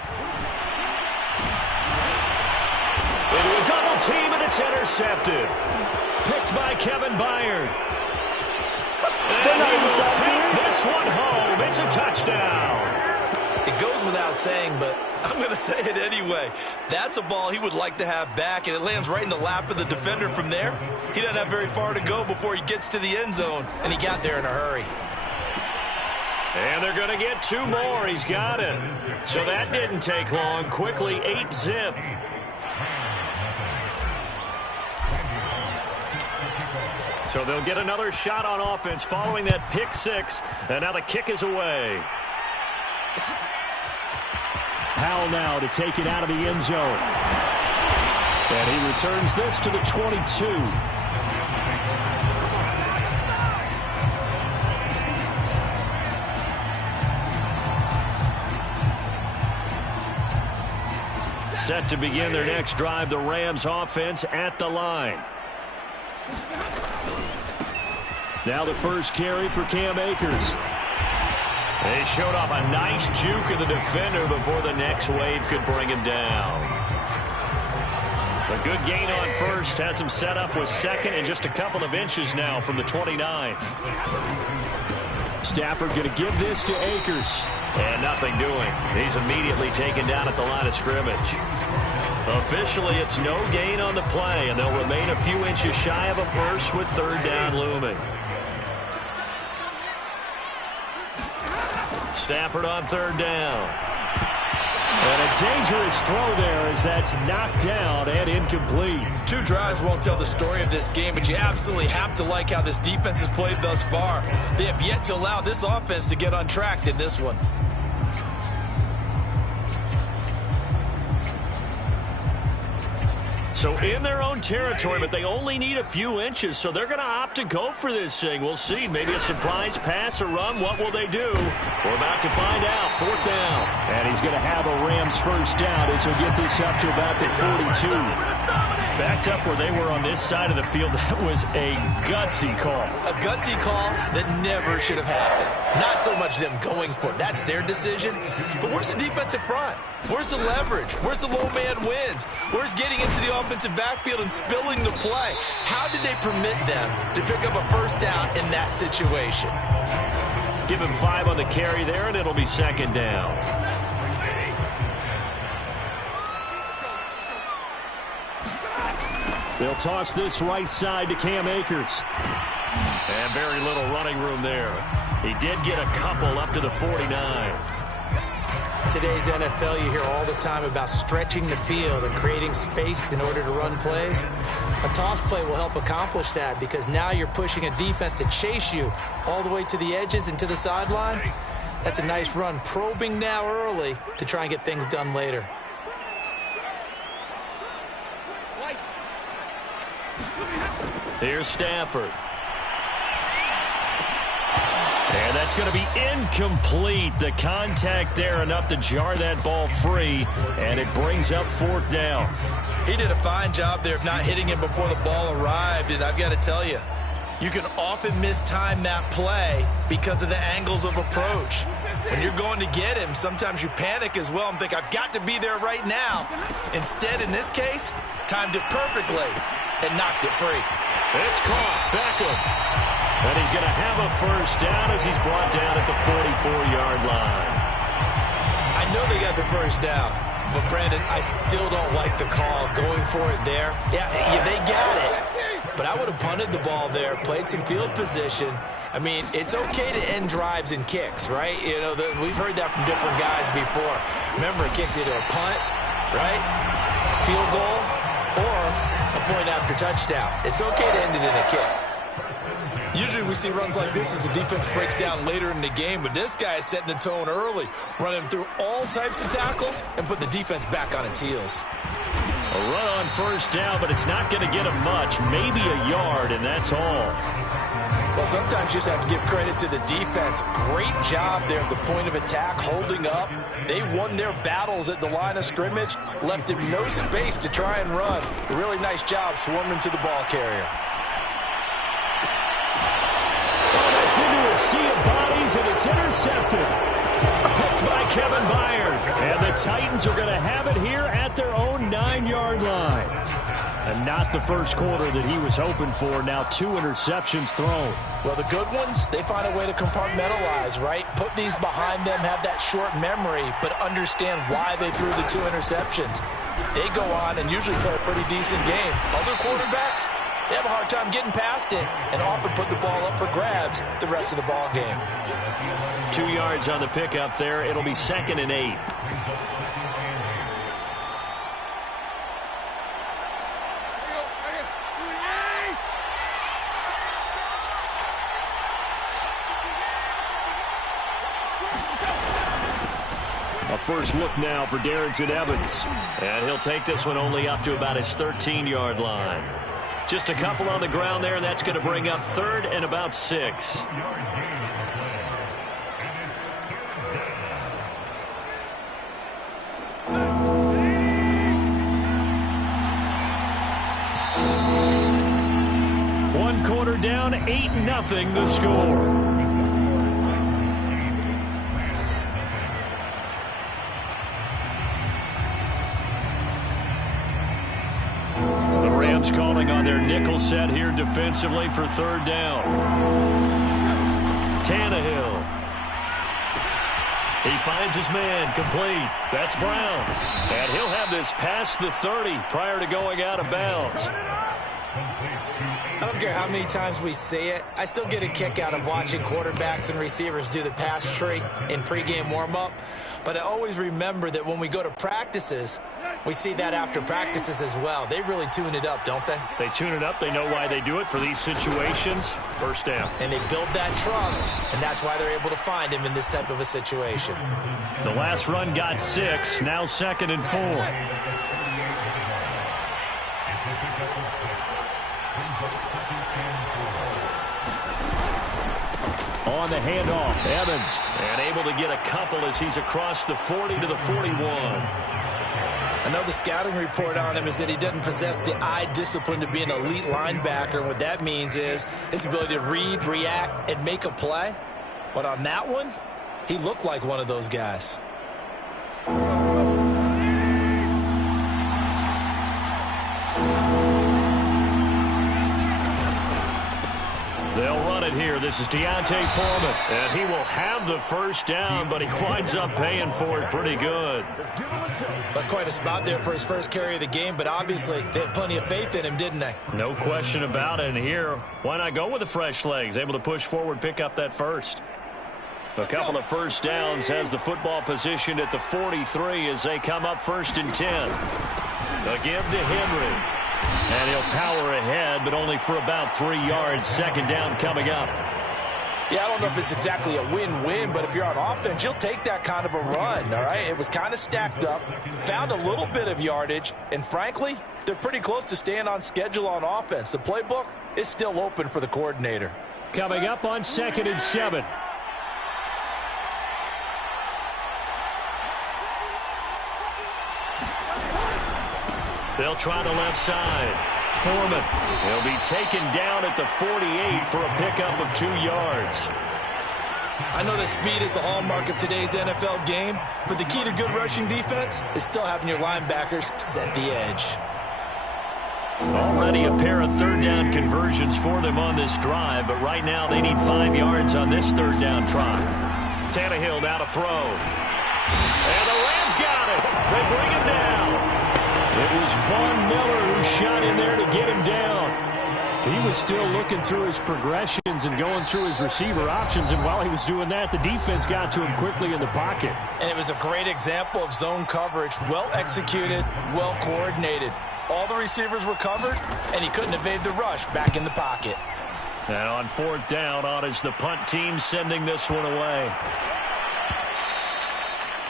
Into a double team, and it's intercepted. Picked by Kevin Byard. And he will take this one home. It's a touchdown. It goes without saying, but I'm going to say it anyway. That's a ball he would like to have back, and it lands right in the lap of the defender from there. He doesn't have very far to go before he gets to the end zone, and he got there in a hurry. And they're going to get 2 more. He's got it. So that didn't take long. Quickly, 8-zip. So they'll get another shot on offense following that pick 6. And now the kick is away. Powell now to take it out of the end zone. And he returns this to the 22. Set to begin their next drive, the Rams offense at the line. Now the first carry for Cam Akers. They showed off a nice juke of the defender before the next wave could bring him down. A good gain on first has him set up with 2nd and just a couple of inches now from the 29. Stafford going to give this to Akers. And nothing doing. He's immediately taken down at the line of scrimmage. Officially, it's no gain on the play, and they'll remain a few inches shy of a first with 3rd down looming. Stafford on 3rd down. And a dangerous throw there as that's knocked down and incomplete. 2 drives won't tell the story of this game, but you absolutely have to like how this defense has played thus far. They have yet to allow this offense to get untracked in this one. So in their own territory, but they only need a few inches, so they're going to opt to go for this thing. We'll see. Maybe a surprise pass or run. What will they do? We're about to find out. 4th down. And he's going to have a Rams first down as he'll get this up to about the 42. Backed up where they were on this side of the field. That was a gutsy call. A gutsy call that never should have happened. Not so much them going for it. That's their decision. But where's the defensive front? Where's the leverage? Where's the low man wins? Where's getting into the offensive backfield and spilling the play? How did they permit them to pick up a first down in that situation? Give him 5 on the carry there, and it'll be 2nd down. They'll toss this right side to Cam Akers. And very little running room there. He did get a couple up to the 49. In today's NFL, you hear all the time about stretching the field and creating space in order to run plays. A toss play will help accomplish that because now you're pushing a defense to chase you all the way to the edges and to the sideline. That's a nice run, probing now early to try and get things done later. Here's Stafford. And that's going to be incomplete. The contact there enough to jar that ball free, and it brings up 4th down. He did a fine job there of not hitting him before the ball arrived, and I've got to tell you, you can often mistime that play because of the angles of approach. When you're going to get him, sometimes you panic as well and think, I've got to be there right now. Instead, in this case, timed it perfectly and knocked it free. It's caught. Beckham. And he's going to have a first down as he's brought down at the 44-yard line. I know they got the first down, but Brandon, I still don't like the call going for it there. Yeah, they got it. But I would have punted the ball there, played some field position. I mean, it's okay to end drives and kicks, right? You know, we've heard that from different guys before. Remember, a kick's either a punt, right, field goal, or a point after touchdown. It's okay to end it in a kick. Usually we see runs like this as the defense breaks down later in the game, but this guy is setting the tone early, running through all types of tackles and put the defense back on its heels. A run on first down, but it's not going to get him much, maybe a yard, and that's all. Well, sometimes you just have to give credit to the defense. Great job there at the point of attack, holding up. They won their battles at the line of scrimmage, left him no space to try and run. A really nice job swarming to the ball carrier. It's into a sea of bodies, and it's intercepted. Picked by Kevin Byard. And the Titans are going to have it here at their own 9-yard line. And not the first quarter that he was hoping for. Now 2 interceptions thrown. Well, the good ones, they find a way to compartmentalize, right? Put these behind them, have that short memory, but understand why they threw the 2 interceptions. They go on and usually play a pretty decent game. Other quarterbacks, they have a hard time getting past it and often put the ball up for grabs the rest of the ball game. 2 yards on the pickup there. It'll be 2nd and 8. A first look now for Darrington Evans. And he'll take this one only up to about his 13-yard line. Just a couple on the ground there, and that's going to bring up 3rd and about 6. One quarter down, 8-0 the score. Calling on their nickel set here defensively for 3rd down. Tannehill. He finds his man, complete. That's Brown. And he'll have this past the 30 prior to going out of bounds. I don't care how many times we see it. I still get a kick out of watching quarterbacks and receivers do the pass tree in pregame warm-up. But I always remember that when we go to practices, we see that after practices as well. They really tune it up, don't they? They tune it up. They know why they do it for these situations. First down. And they build that trust, and that's why they're able to find him in this type of a situation. The last run got 6. Now 2nd and 4. On the handoff, Evans, and able to get a couple as he's across the 40 to the 41. I know the scouting report on him is that he doesn't possess the eye discipline to be an elite linebacker, and what that means is his ability to read, react, and make a play. But on that one, he looked like one of those guys. They'll run it here. This is Deontay Foreman. And he will have the first down, but he winds up paying for it pretty good. That's quite a spot there for his first carry of the game, but obviously they had plenty of faith in him, didn't they? No question about it. And here, why not go with the fresh legs? Able to push forward, pick up that first. A couple of first downs, has the football positioned at the 43 as they come up 1st and 10. A give to Henry. And he'll power ahead, but only for about 3 yards. 2nd down coming up. Yeah, I don't know if it's exactly a win-win, but if you're on offense, you'll take that kind of a run, all right? It was kind of stacked up, found a little bit of yardage, and frankly, they're pretty close to staying on schedule on offense. The playbook is still open for the coordinator. Coming up on 2nd and 7. They'll try the left side. Foreman. He'll be taken down at the 48 for a pickup of 2 yards. I know that speed is the hallmark of today's NFL game, but the key to good rushing defense is still having your linebackers set the edge. Already a pair of 3rd down conversions for them on this drive, but right now they need 5 yards on this 3rd down try. Tannehill now to throw. And the Rams got it. They bring him down. It was Von Miller who shot in there to get him down. He was still looking through his progressions and going through his receiver options, and while he was doing that, the defense got to him quickly in the pocket. And it was a great example of zone coverage. Well executed, well coordinated. All the receivers were covered, and he couldn't evade the rush back in the pocket. And on fourth down, on is the punt team sending this one away.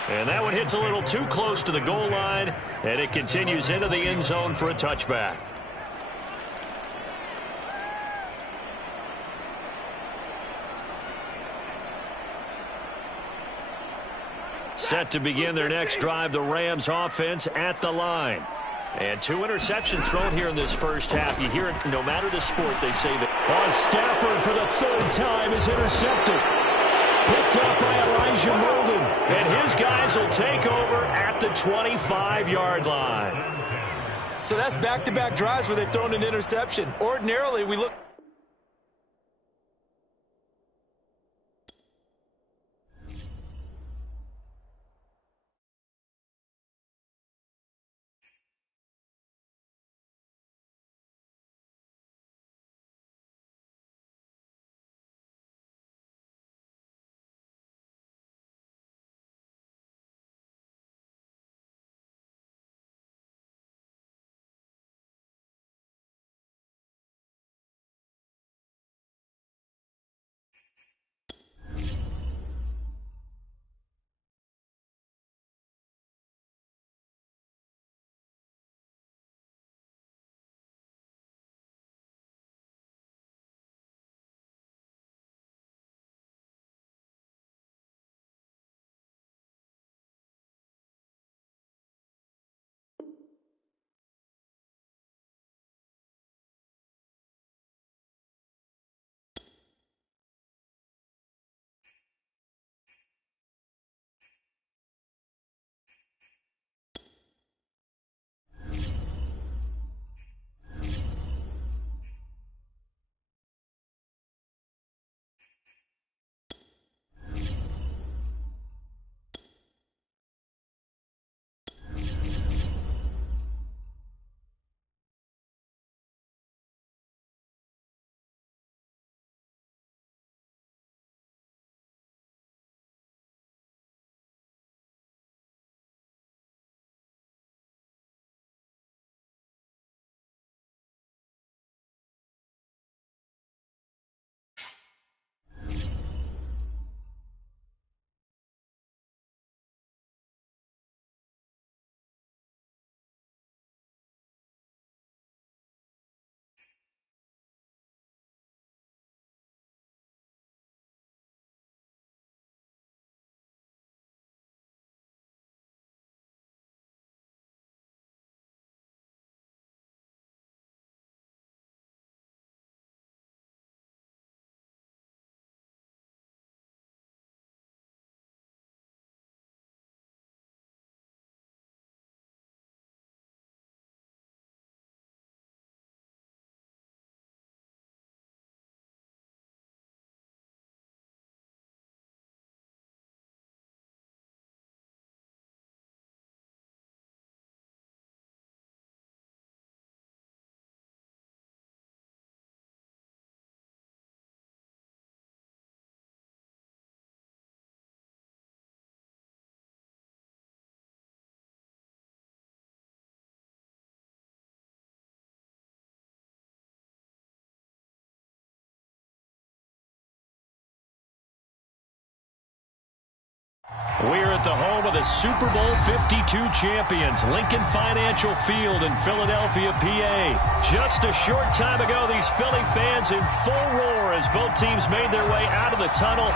And that one hits a little too close to the goal line, and it continues into the end zone for a touchback. Set to begin their next drive, the Rams offense at the line. And 2 interceptions thrown here in this first half. You hear it no matter the sport, they say that. Stafford for the 3rd time is intercepted. Picked up by Elijah Molden. And his guys will take over at the 25-yard line. So that's back-to-back drives where they've thrown an interception. Ordinarily, we look... We're at the home of the Super Bowl 52 champions, Lincoln Financial Field in Philadelphia, PA. Just a short time ago, these Philly fans in full roar as both teams made their way out of the tunnel.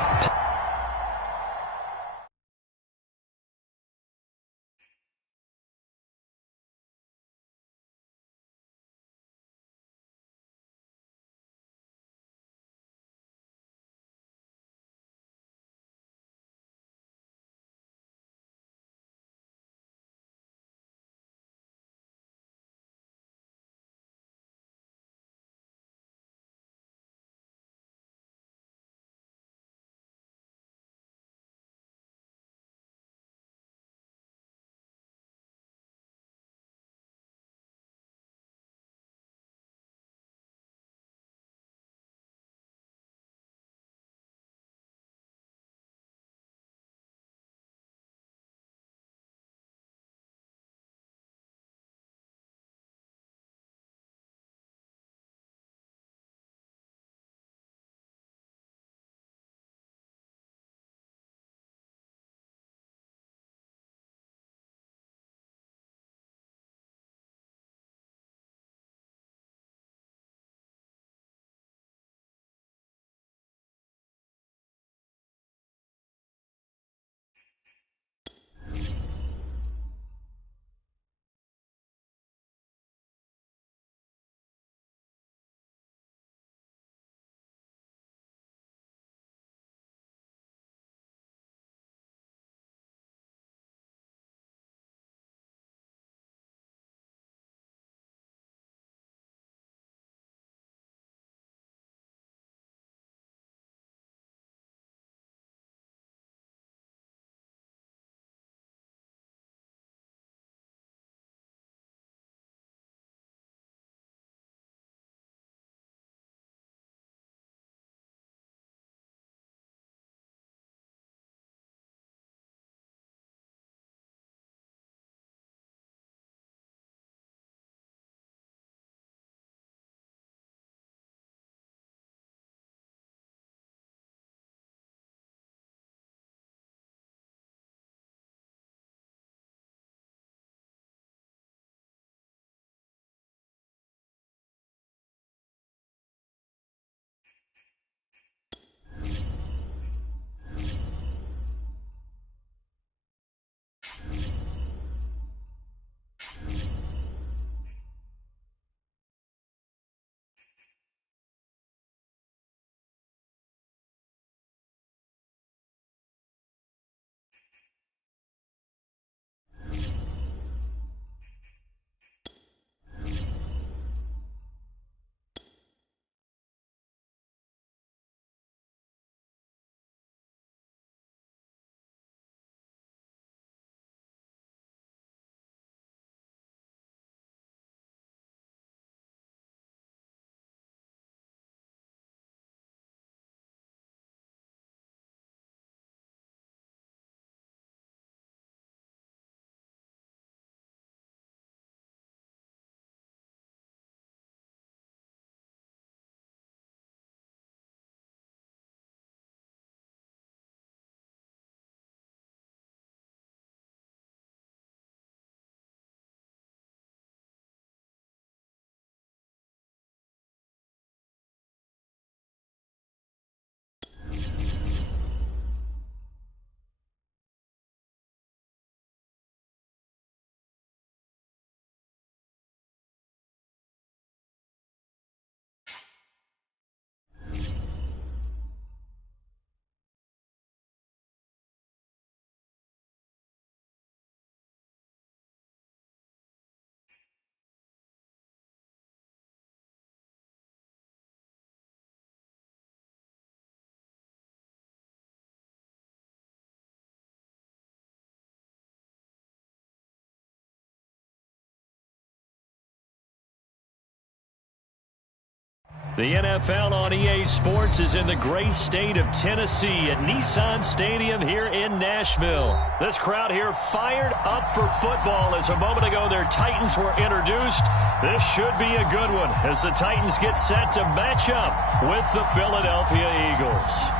The NFL on EA Sports is in the great state of Tennessee at Nissan Stadium here in Nashville. This crowd here fired up for football as a moment ago their Titans were introduced. This should be a good one as the Titans get set to match up with the Philadelphia Eagles.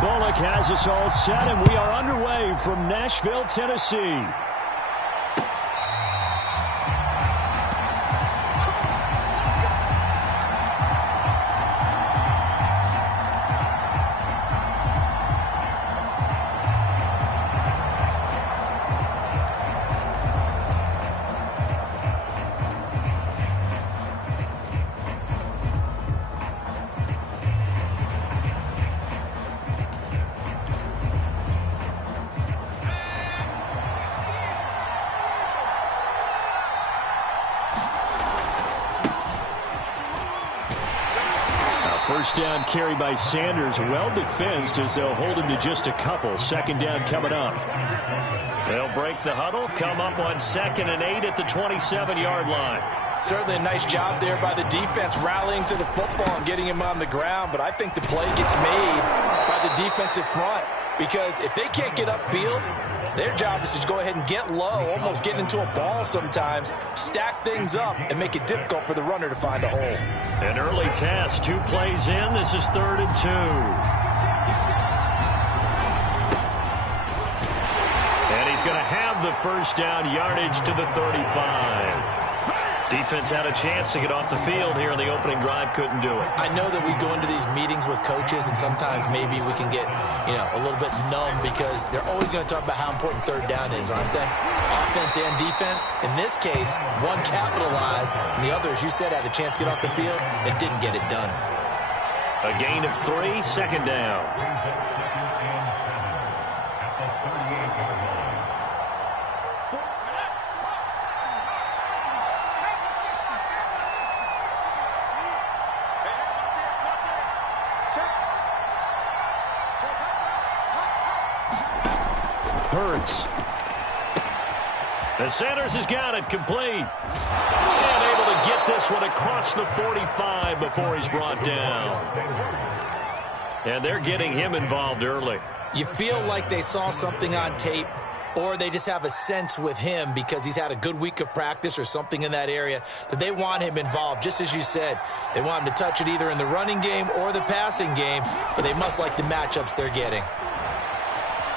Bullock has us all set, and we are underway from Nashville, Tennessee. First down carry by Sanders, well defensed as they'll hold him to just a couple. Second down coming up. They'll break the huddle, come up on 2nd and 8 at the 27-yard line. Certainly a nice job there by the defense rallying to the football and getting him on the ground, but I think the play gets made by the defensive front because if they can't get upfield, their job is to go ahead and get low, almost get into a ball sometimes, stack things up, and make it difficult for the runner to find a hole. An early test, 2 plays in. This is 3rd and 2. And he's going to have the first down, yardage to the 35. Defense had a chance to get off the field here in the opening drive, couldn't do it. I know that we go into these meetings with coaches, and sometimes maybe we can get, a little bit numb because they're always going to talk about how important 3rd down is, aren't they? Offense and defense. In this case, one capitalized, and the other, as you said, had a chance to get off the field and didn't get it done. A gain of 3, 2nd down. Hurts. And Sanders has got it complete. And able to get this one across the 45 before he's brought down. And they're getting him involved early. You feel like they saw something on tape, or they just have a sense with him because he's had a good week of practice or something in that area that they want him involved. Just as you said, they want him to touch it either in the running game or the passing game, but they must like the matchups they're getting.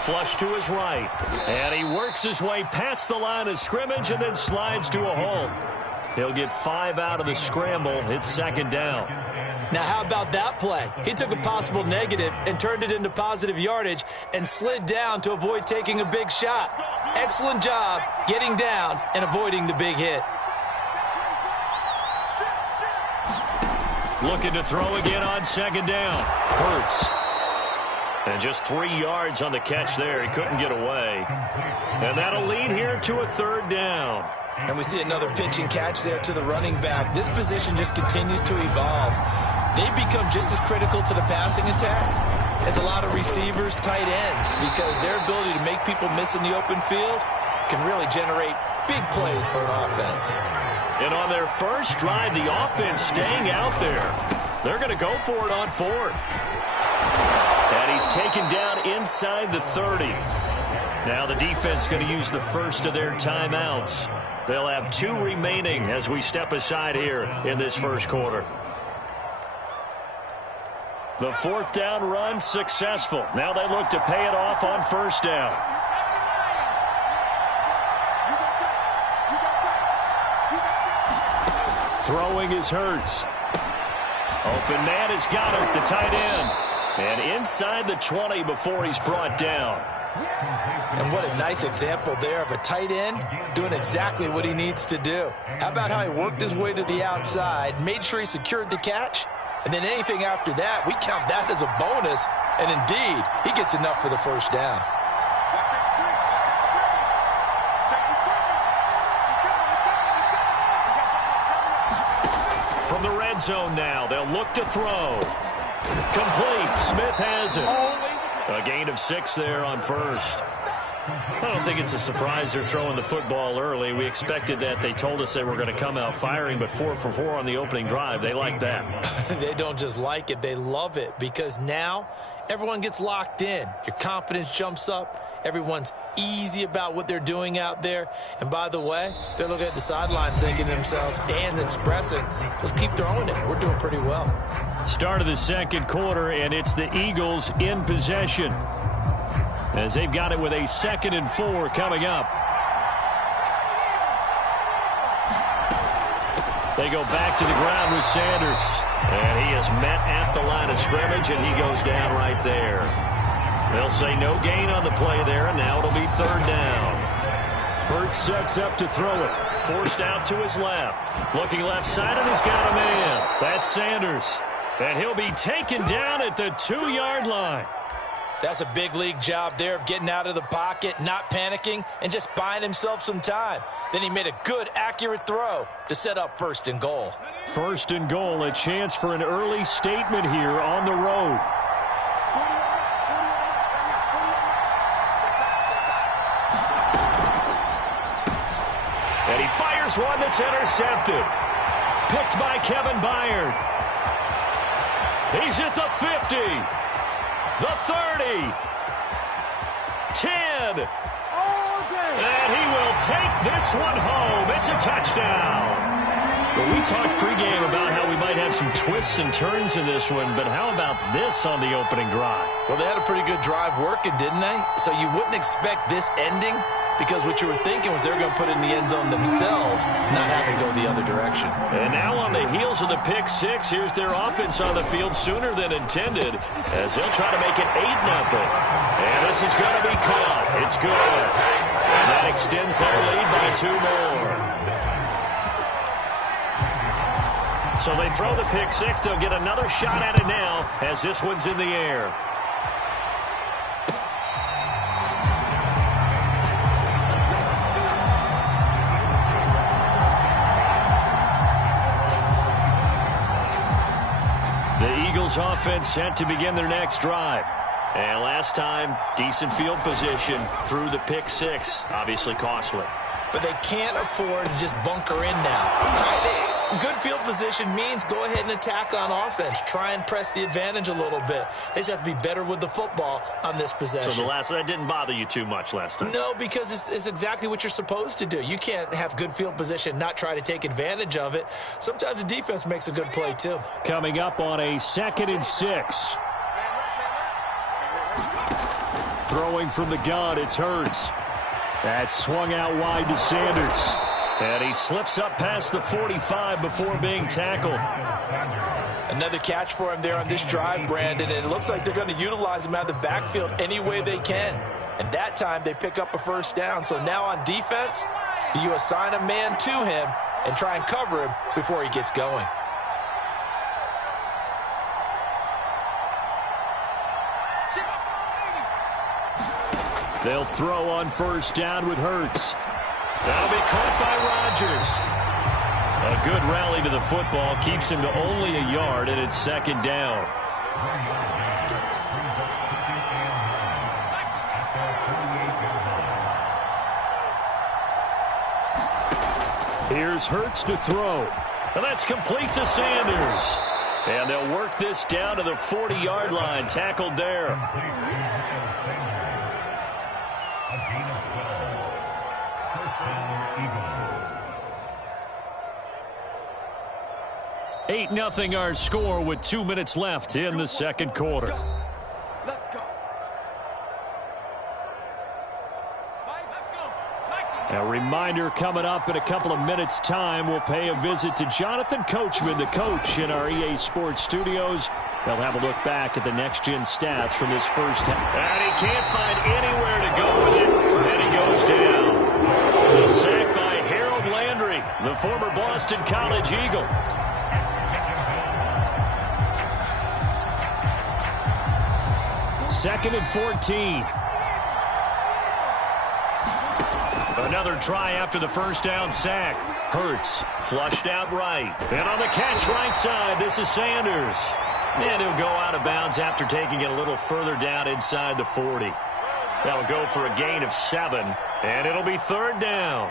Flush to his right. And he works his way past the line of scrimmage and then slides to a hole. He'll get 5 out of the scramble. It's 2nd down. Now, how about that play? He took a possible negative and turned it into positive yardage and slid down to avoid taking a big shot. Excellent job getting down and avoiding the big hit. Looking to throw again on 2nd down. Hurts. And just 3 yards on the catch there. He couldn't get away. And that'll lead here to a 3rd down. And we see another pitch and catch there to the running back. This position just continues to evolve. They become just as critical to the passing attack as a lot of receivers, tight ends, because their ability to make people miss in the open field can really generate big plays for an offense. And on their first drive, the offense staying out there. They're going to go for it on 4th. And he's taken down inside the 30. Now the defense going to use the first of their timeouts. They'll have 2 remaining as we step aside here in this first quarter. The 4th down run successful. Now they look to pay it off on 1st down. Throwing is Hurts. Open man has got it, the tight end. And inside the 20 before he's brought down. And what a nice example there of a tight end doing exactly what he needs to do. How about how he worked his way to the outside, made sure he secured the catch, and then anything after that, we count that as a bonus. And indeed, he gets enough for the 1st down. From the red zone now, they'll look to throw. Complete. Smith has it. A gain of 6 there on 1st. I don't think it's a surprise they're throwing the football early. We expected that. They told us they were going to come out firing, but 4 for 4 on the opening drive. They like that. They don't just like it. They love it because now everyone gets locked in. Your confidence jumps up. Everyone's easy about what they're doing out there. And by the way, they're looking at the sideline thinking to themselves and expressing, let's keep throwing it. We're doing pretty well. Start of the second quarter, and it's the Eagles in possession, as they've got it with a 2nd and 4 coming up. They go back to the ground with Sanders. And he is met at the line of scrimmage, and he goes down right there. They'll say no gain on the play there, and now it'll be 3rd down. Hurts sets up to throw it. Forced out to his left. Looking left side, and he's got a man. That's Sanders. And he'll be taken down at the 2-yard line. That's a big league job there of getting out of the pocket, not panicking, and just buying himself some time. Then he made a good, accurate throw to set up 1st and goal. 1st and goal, a chance for an early statement here on the road. And he fires one that's intercepted. Picked by Kevin Byard. He's at the 50. The 30. 10. And he will take this one home. It's a touchdown. Well, we talked pregame about how we might have some twists and turns in this one, but how about this on the opening drive? Well, they had a pretty good drive working, didn't they? So you wouldn't expect this ending because what you were thinking was they were going to put it in the end zone themselves, not have it go the other direction. And now on the heels of the pick six, here's their offense on the field sooner than intended as they'll try to make it 8-0. And this is going to be caught. It's good. And that extends their lead by 2 more. So they throw the pick six. They'll get another shot at it now as this one's in the air. The Eagles offense set to begin their next drive. And last time, decent field position through the pick six. Obviously costly. But they can't afford to just bunker in now. Good field position means go ahead and attack on offense. Try and press the advantage a little bit. They just have to be better with the football on this possession. So that didn't bother you too much last time? No, because it's exactly what you're supposed to do. You can't have good field position, not try to take advantage of it. Sometimes the defense makes a good play, too. Coming up on a 2nd and 6. Throwing from the gun, it's Hurts. That's swung out wide to Sanders. And he slips up past the 45 before being tackled. Another catch for him there on this drive, Brandon, and it looks like they're going to utilize him out of the backfield any way they can. And that time they pick up a 1st down. So now on defense, do you assign a man to him and try and cover him before he gets going? They'll throw on 1st down with Hurts. That'll be caught by Rodgers. A good rally to the football keeps him to only a yard, and it's 2nd down. Here's Hurts to throw. And that's complete to Sanders. And they'll work this down to the 40-yard line, tackled there. 8-0 our score with 2 minutes left in the 2nd quarter. A reminder coming up in a couple of minutes' time. We'll pay a visit to Jonathan Coachman, the coach in our EA Sports studios. They'll have a look back at the next-gen stats from this first half. And he can't find anywhere to go with it. And he goes down. The sack by Harold Landry, the former Boston College Eagle. Second and 14. Another try after the 1st down sack. Hurts flushed out right. And on the catch right side, this is Sanders. And he'll go out of bounds after taking it a little further down inside the 40. That'll go for a gain of 7, and it'll be 3rd down.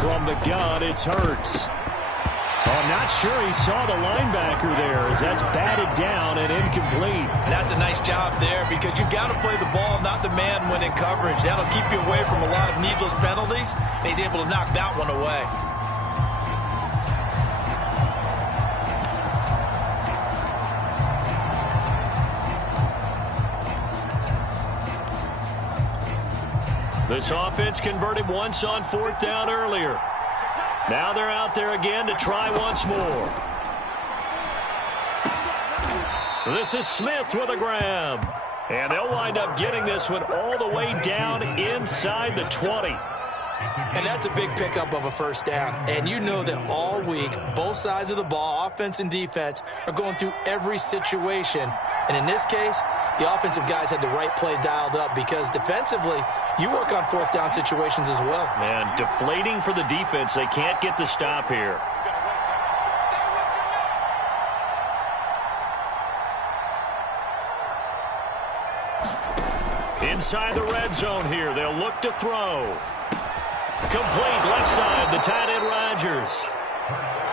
From the gun, it's Hurts. I'm not sure he saw the linebacker there as that's batted down and incomplete. That's a nice job there because you've got to play the ball, not the man when in coverage. That'll keep you away from a lot of needless penalties, and he's able to knock that one away. This offense converted once on 4th down earlier. Now they're out there again to try once more. This is Smith with a grab. And they'll wind up getting this one all the way down inside the 20. And that's a big pickup of a 1st down. And you know that all week, both sides of the ball, offense and defense, are going through every situation. And in this case, the offensive guys had the right play dialed up because defensively, you work on 4th down situations as well. Man, deflating for the defense. They can't get the stop here. Inside the red zone here, they'll look to throw. Complete left side, the tight end Rodgers.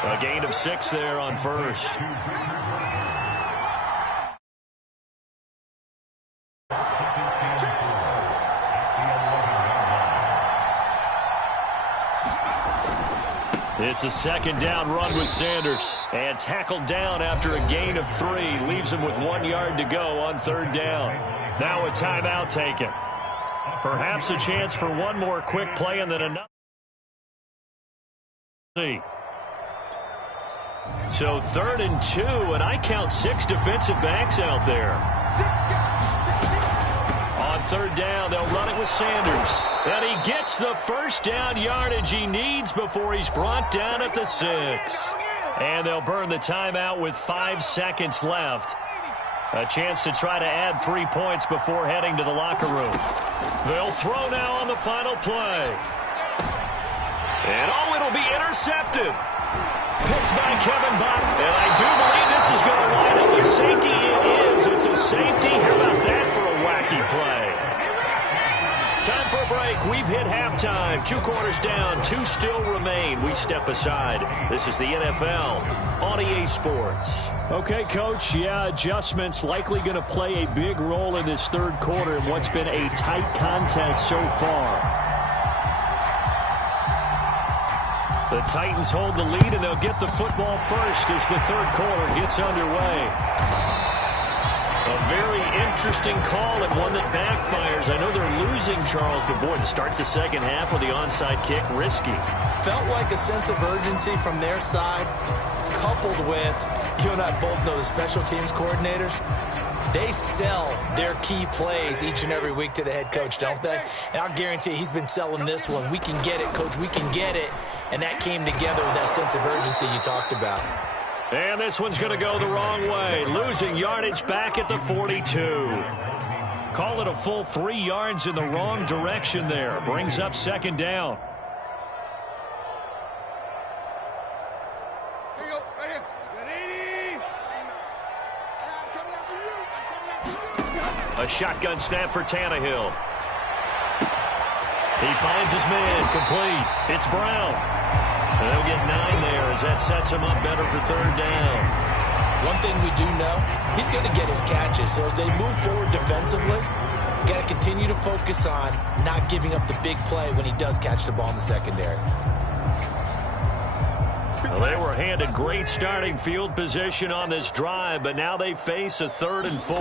A gain of 6 there on 1st. It's a 2nd down run with Sanders. And tackled down after a gain of 3. Leaves him with 1 yard to go on 3rd down. Now a timeout taken. Perhaps a chance for one more quick play and then another. So 3rd and 2, and I count 6 defensive backs out there. On 3rd down, they'll run it with Sanders. And he gets the 1st down yardage he needs before he's brought down at the 6. And they'll burn the timeout with 5 seconds left. A chance to try to add 3 points before heading to the locker room. They'll throw now on the final play. And it'll be intercepted. Picked by Kevin Bott. And I do believe this is going to line up with safety. It is. It's a safety. How about that for a wacky play? Time for a break. We've hit halftime. 2 quarters down. 2 still remain. We step aside. This is the NFL on EA Sports. Okay, Coach. Yeah, adjustments likely going to play a big role in this 3rd quarter in what's been a tight contest so far. The Titans hold the lead, and they'll get the football first as the 3rd quarter gets underway. A very interesting call and one that backfires. I know they're losing, Charles, but boy, to start the 2nd half with the onside kick, risky. Felt like a sense of urgency from their side, coupled with, you and I both know the special teams coordinators, they sell their key plays each and every week to the head coach, don't they? And I'll guarantee he's been selling this one. We can get it, Coach. We can get it. And that came together with that sense of urgency you talked about. And this one's going to go the wrong way. Losing yardage back at the 42. Call it a full 3 yards in the wrong direction there. Brings up 2nd down. A shotgun snap for Tannehill. He finds his man, complete. It's Brown. And they'll get 9 there as that sets him up better for 3rd down. One thing we do know, he's going to get his catches. So as they move forward defensively, got to continue to focus on not giving up the big play when he does catch the ball in the secondary. Well, they were handed great starting field position on this drive, but now they face a 3rd and 4.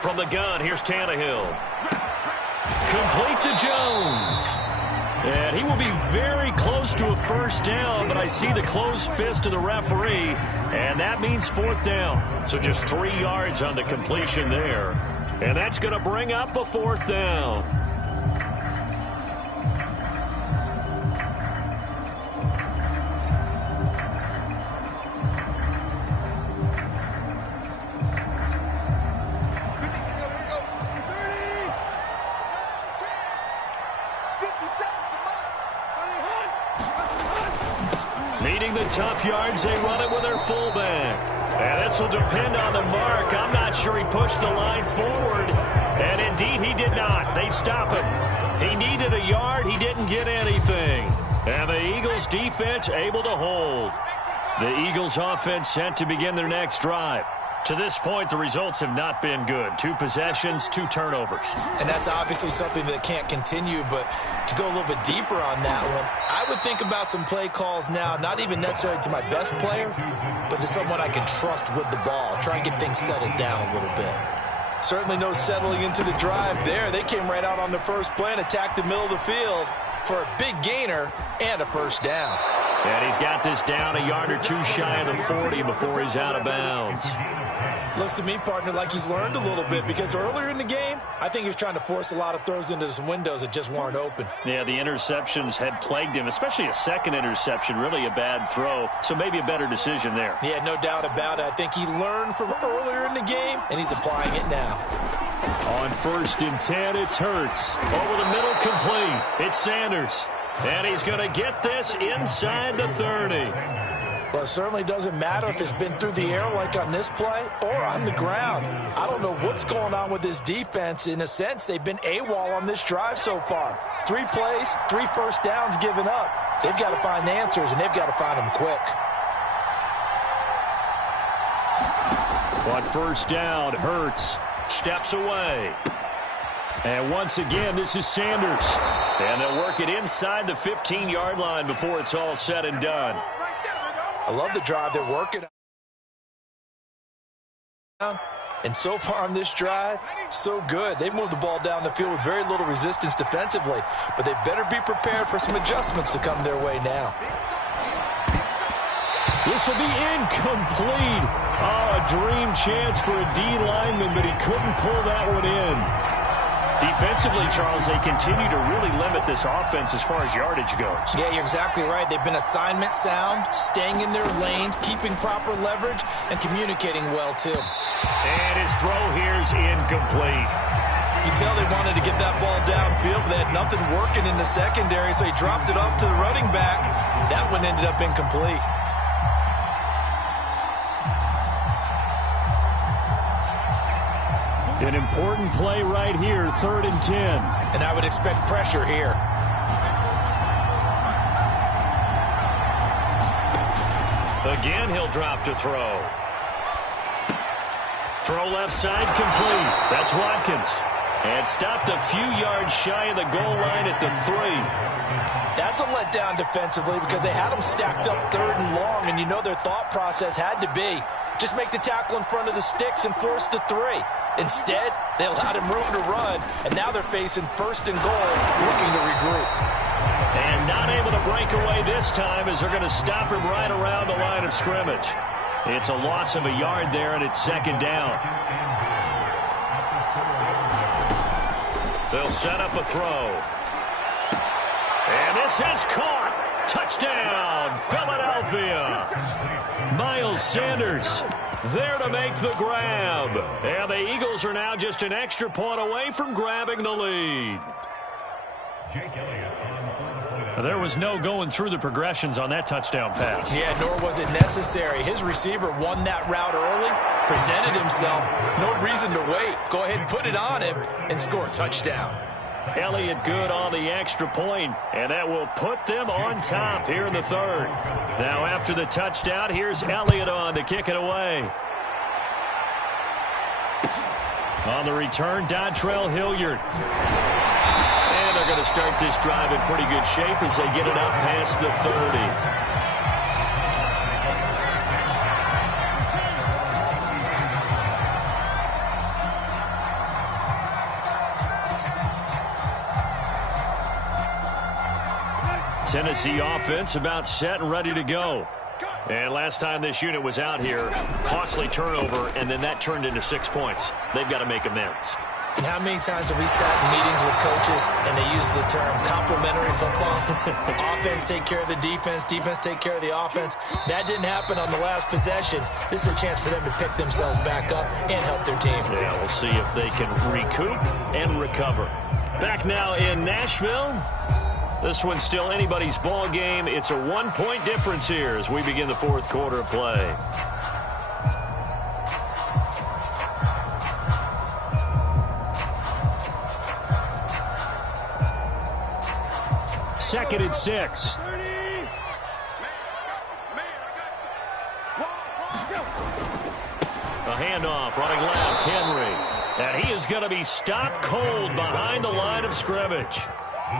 From the gun, here's Tannehill. Complete to Jones. And he will be very close to a 1st down, but I see the closed fist of the referee, and that means 4th down. So just 3 yards on the completion there. And that's going to bring up a 4th down. Meeting the tough yards, they run it with their fullback. And this will depend on the mark. I'm not sure he pushed the line forward. And indeed, he did not. They stop him. He needed a yard. He didn't get anything. And the Eagles defense able to hold. The Eagles offense set to begin their next drive. To this point, the results have not been good. 2 possessions, 2 turnovers. And that's obviously something that can't continue, but to go a little bit deeper on that one, I would think about some play calls now, not even necessarily to my best player, but to someone I can trust with the ball. Try and get things settled down a little bit. Certainly no settling into the drive there. They came right out on the first play and attacked the middle of the field for a big gainer and a first down. And he's got this down a yard or 2 shy of the 40 before he's out of bounds. Looks to me, partner, like he's learned a little bit, because earlier in the game, I think he was trying to force a lot of throws into some windows that just weren't open. Yeah, the interceptions had plagued him, especially a second interception, really a bad throw, so maybe a better decision there. Yeah, no doubt about it. I think he learned from earlier in the game, and he's applying it now. On 1st and 10, it's Hurts. Over the middle, complete. It's Sanders. And he's going to get this inside the 30. Well, it certainly doesn't matter if it's been through the air like on this play or on the ground. I don't know what's going on with this defense. In a sense, they've been AWOL on this drive so far. 3 plays, 3 first downs given up. They've got to find answers, and they've got to find them quick. On 1st down, Hurts steps away. And once again, this is Sanders. And they'll work it inside the 15-yard line before it's all said and done. I love the drive they're working on. And so far on this drive, so good. They've moved the ball down the field with very little resistance defensively. But they better be prepared for some adjustments to come their way now. This will be incomplete. Oh, a dream chance for a D lineman, but he couldn't pull that one in. Defensively, Charles, they continue to really limit this offense as far as yardage goes. Yeah, you're exactly right. They've been assignment sound, staying in their lanes, keeping proper leverage, and communicating well, too. And his throw here's incomplete. You can tell they wanted to get that ball downfield, but they had nothing working in the secondary, so he dropped it off to the running back. That one ended up incomplete. An important play right here, 3rd and 10. And I would expect pressure here. Again, he'll drop to throw. Throw left side, complete. That's Watkins. And stopped a few yards shy of the goal line at the 3. That's a letdown defensively because they had them stacked up 3rd and long, and you know their thought process had to be just make the tackle in front of the sticks and force the 3. Instead, they allowed him room to run, and now they're facing 1st and goal, looking to regroup. And not able to break away this time as they're going to stop him right around the line of scrimmage. It's a loss of a yard there, and it's 2nd down. They'll set up a throw. And this is caught. Touchdown, Philadelphia. Miles Sanders there to make the grab. And the Eagles are now just an extra point away from grabbing the lead. There was no going through the progressions on that touchdown pass. Yeah, nor was it necessary. His receiver won that route early, presented himself. No reason to wait. Go ahead and put it on him and score a touchdown. Elliott good on the extra point, and that will put them on top here in the 3rd. Now after the touchdown, here's Elliott on to kick it away. On the return, Dontrell Hilliard. And they're going to start this drive in pretty good shape as they get it up past the 30. Tennessee offense about set and ready to go. And last time this unit was out here, costly turnover, and then that turned into 6 points. They've got to make amends. And how many times have we sat in meetings with coaches and they use the term complementary football? Offense take care of the defense, defense take care of the offense. That didn't happen on the last possession. This is a chance for them to pick themselves back up and help their team. Yeah, we'll see if they can recoup and recover. Back now in Nashville. This one's still anybody's ball game. It's a 1-point difference here as we begin the fourth quarter of play. Second and 6. A handoff running left, Henry. And he is going to be stopped cold behind the line of scrimmage.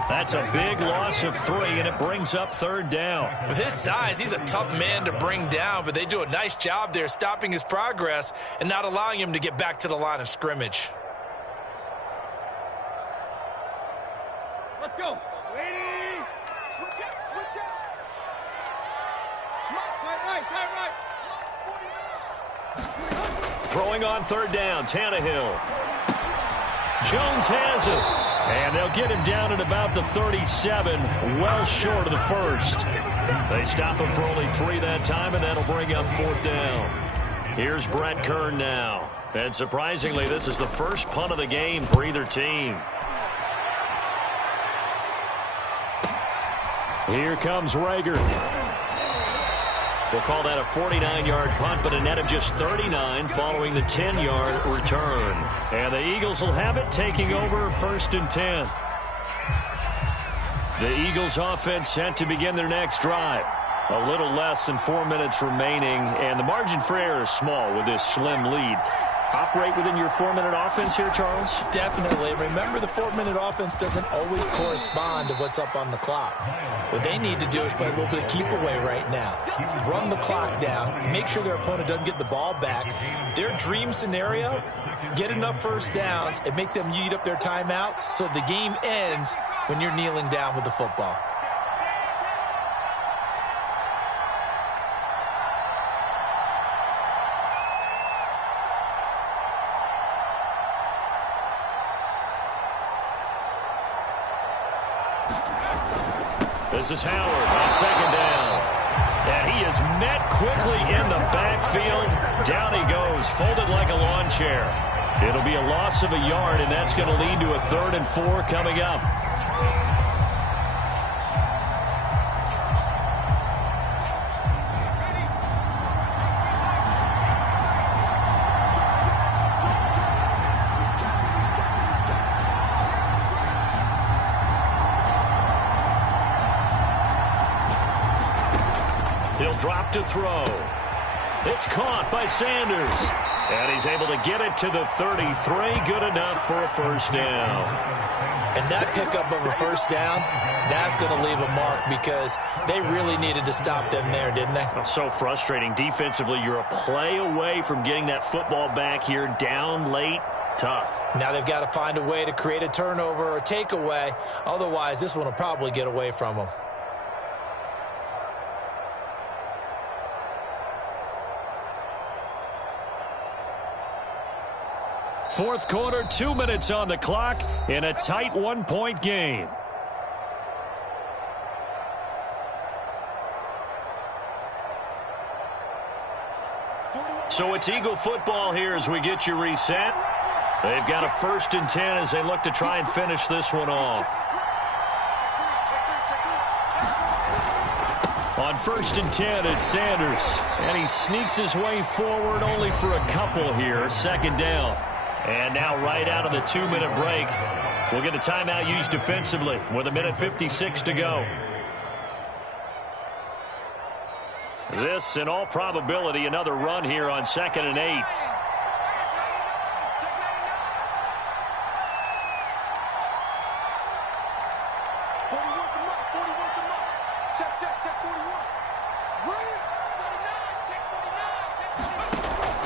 That's a big loss of 3, and it brings up third down. With his size, he's a tough man to bring down, but they do a nice job there stopping his progress and not allowing him to get back to the line of scrimmage. Let's go. Ready? Switch out, switch out. Tight right. Throwing on third down, Tannehill. Jones has it. And they'll get him down at about the 37, well short of the first. They stop him for only 3 that time, and that'll bring up fourth down. Here's Brett Kern now. And surprisingly, this is the first punt of the game for either team. Here comes Rager. We'll call that a 49-yard punt, but a net of just 39 following the 10-yard return. And the Eagles will have it, taking over first and 10. The Eagles offense set to begin their next drive. A little less than 4 minutes remaining, and the margin for error is small with this slim lead. Operate within your 4-minute offense here, Charles? Definitely. Remember, the 4-minute offense doesn't always correspond to what's up on the clock. What they need to do is play a little bit of keep away right now. Run the clock down. Make sure their opponent doesn't get the ball back. Their dream scenario, get enough first downs and make them eat up their timeouts so the game ends when you're kneeling down with the football. This is Howard on second down. And he is met quickly in the backfield. Down he goes, folded like a lawn chair. It'll be a loss of a yard, and that's going to lead to a 3rd and 4 coming up. Drop to throw. It's caught by Sanders. And he's able to get it to the 33. Good enough for a first down. And that pickup of a first down, that's going to leave a mark because they really needed to stop them there, didn't they? So frustrating. Defensively, you're a play away from getting that football back here down late. Tough. Now they've got to find a way to create a turnover or a takeaway. Otherwise, this one will probably get away from them. Fourth quarter, 2 minutes on the clock in a tight 1-point game. So it's Eagle football here as we get you reset. They've got a 1st and 10 as they look to try and finish this one off. On 1st and 10, it's Sanders. And he sneaks his way forward only for a couple here. Second down. And now right out of the 2-minute break, we'll get a timeout used defensively with 1:56 to go. This, in all probability, another run here on 2nd and 8.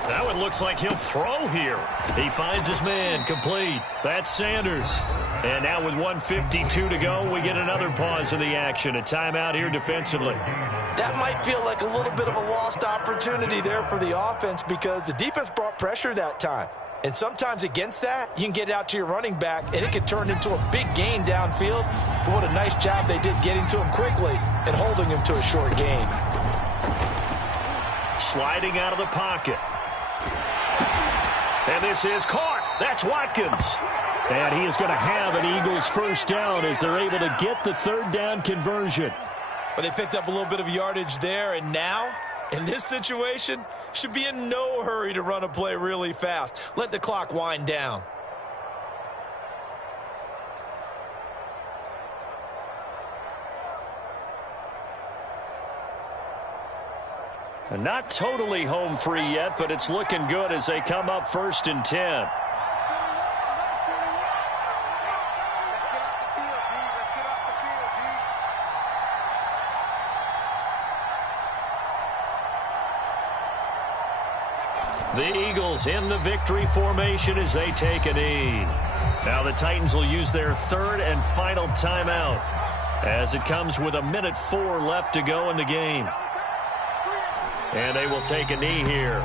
That one looks like he'll throw here. He finds his man, complete. That's Sanders. And now with 1:52 to go, we get another pause in the action. A timeout here defensively. That might feel like a little bit of a lost opportunity there for the offense because the defense brought pressure that time. And sometimes against that, you can get out to your running back, and it can turn into a big gain downfield. But what a nice job they did getting to him quickly and holding him to a short gain. Sliding out of the pocket. And this is caught. That's Watkins. And he is going to have an Eagles first down as they're able to get the third down conversion. But they picked up a little bit of yardage there, and now, in this situation, should be in no hurry to run a play really fast. Let the clock wind down. And not totally home free yet, but it's looking good as they come up 1st and 10. The Eagles in the victory formation as they take a knee. Now the Titans will use their third and final timeout as it comes with 1:04 left to go in the game. And they will take a knee here.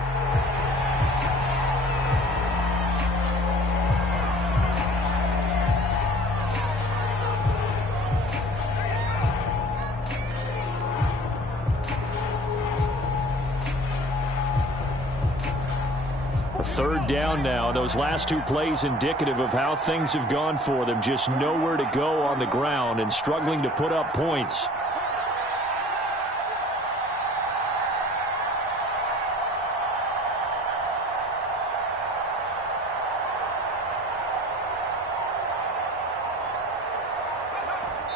Third down now. Those last two plays indicative of how things have gone for them. Just nowhere to go on the ground and struggling to put up points.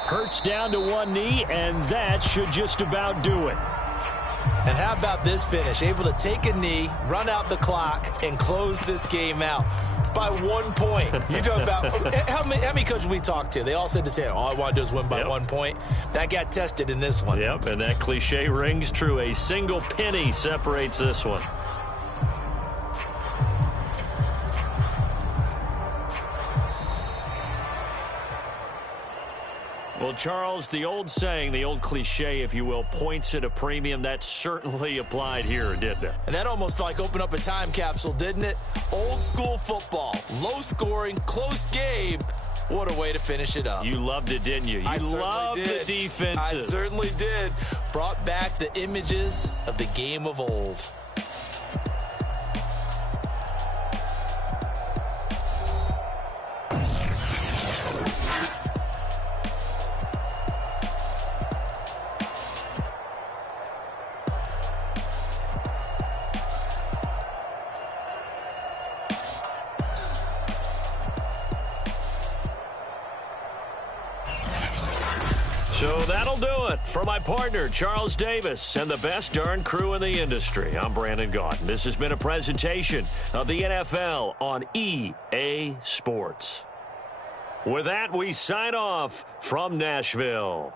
Hurts down to one knee, and that should just about do it. And how about this finish? Able to take a knee, run out the clock, and close this game out by 1 point. You talk about how many coaches we talked to? They all said the same. All I want to do is win by 1 point. That got tested in this one. Yep, and that cliche rings true. A single penny separates this one. Well, Charles, the old saying, the old cliche, if you will, points at a premium, that certainly applied here, didn't it? And that almost like opened up a time capsule, didn't it? Old school football, low scoring, close game. What a way to finish it up. You loved it, didn't you? You loved the defenses. I certainly did. Brought back the images of the game of old. So that'll do it for my partner, Charles Davis, and the best darn crew in the industry. I'm Brandon Gaudin. This has been a presentation of the NFL on EA Sports. With that, we sign off from Nashville.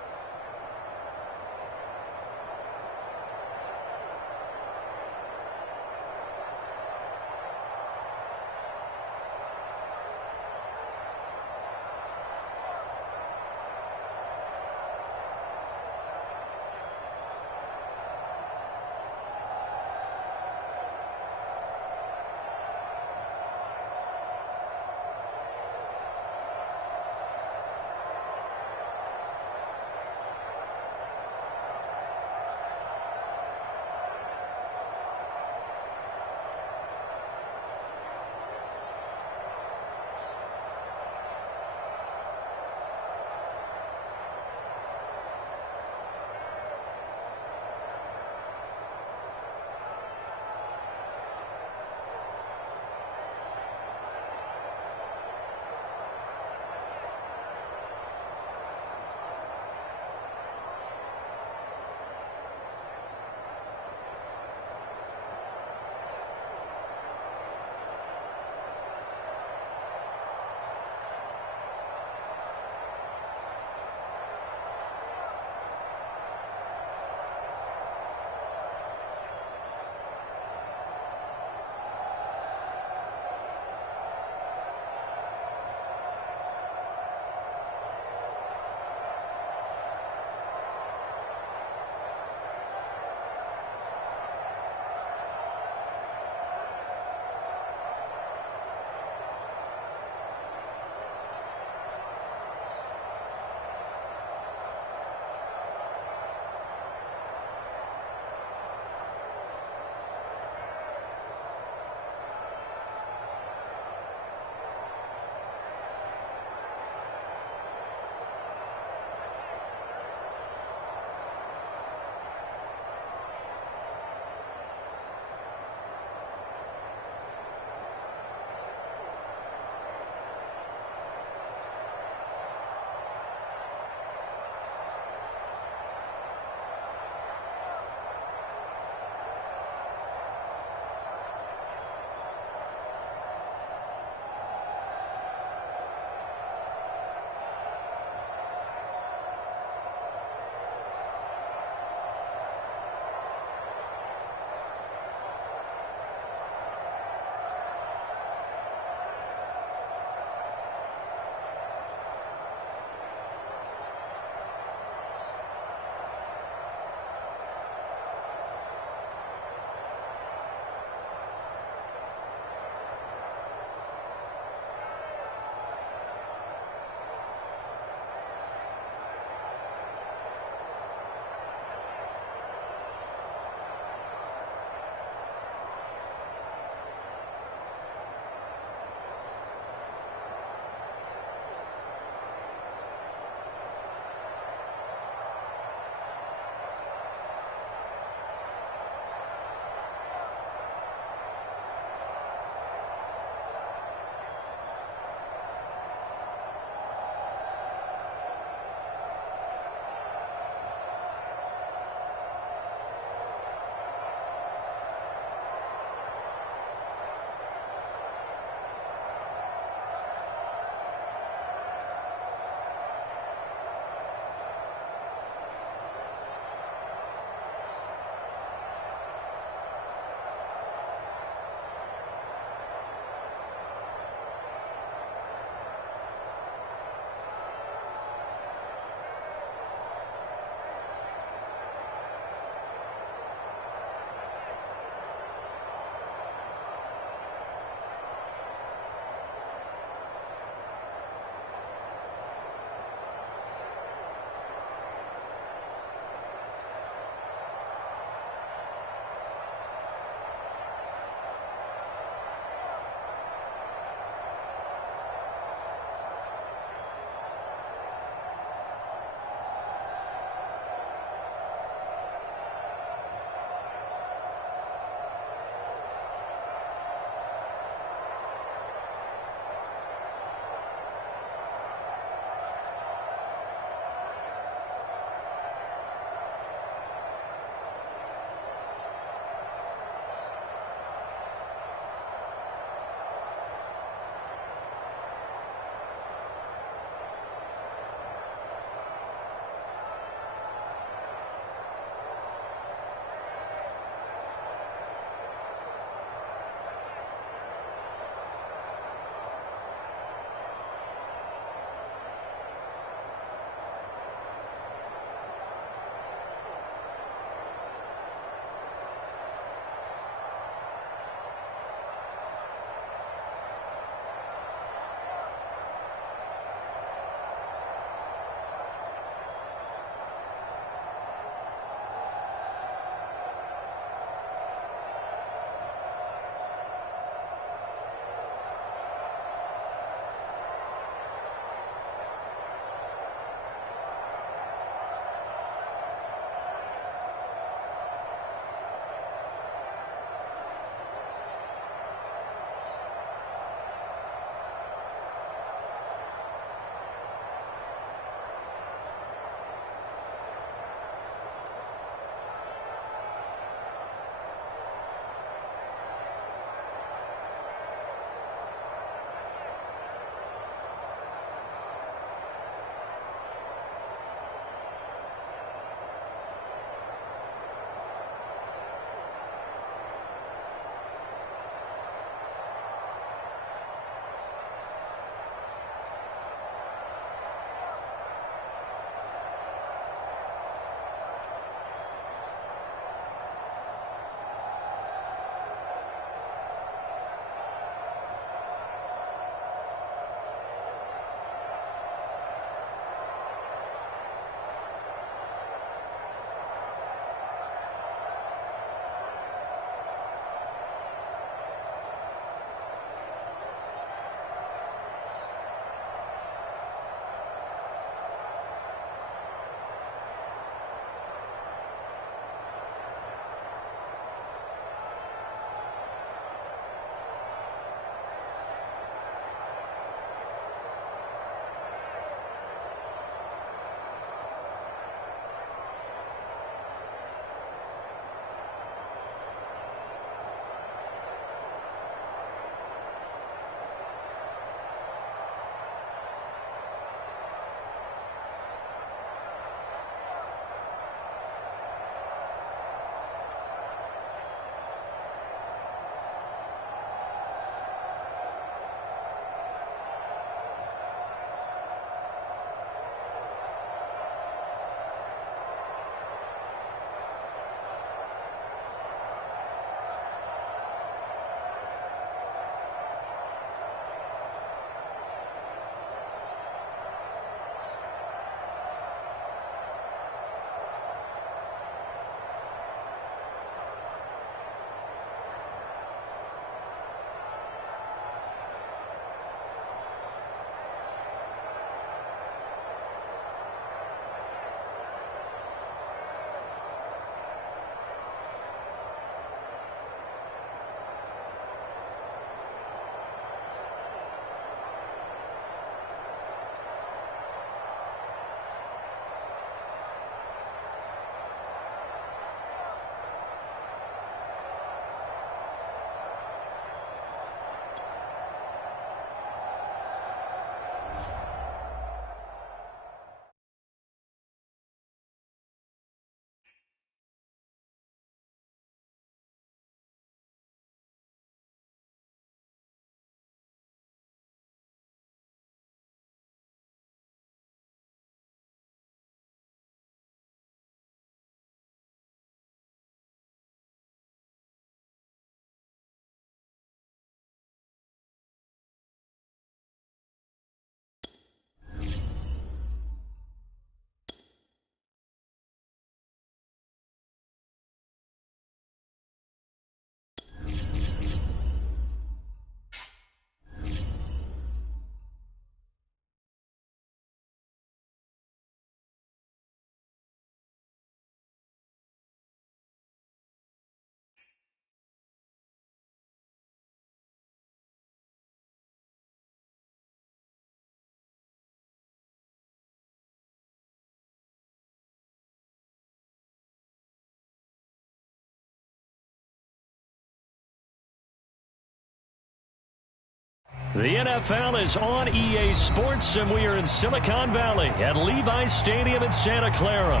The NFL is on EA Sports, and we are in Silicon Valley at Levi's Stadium in Santa Clara.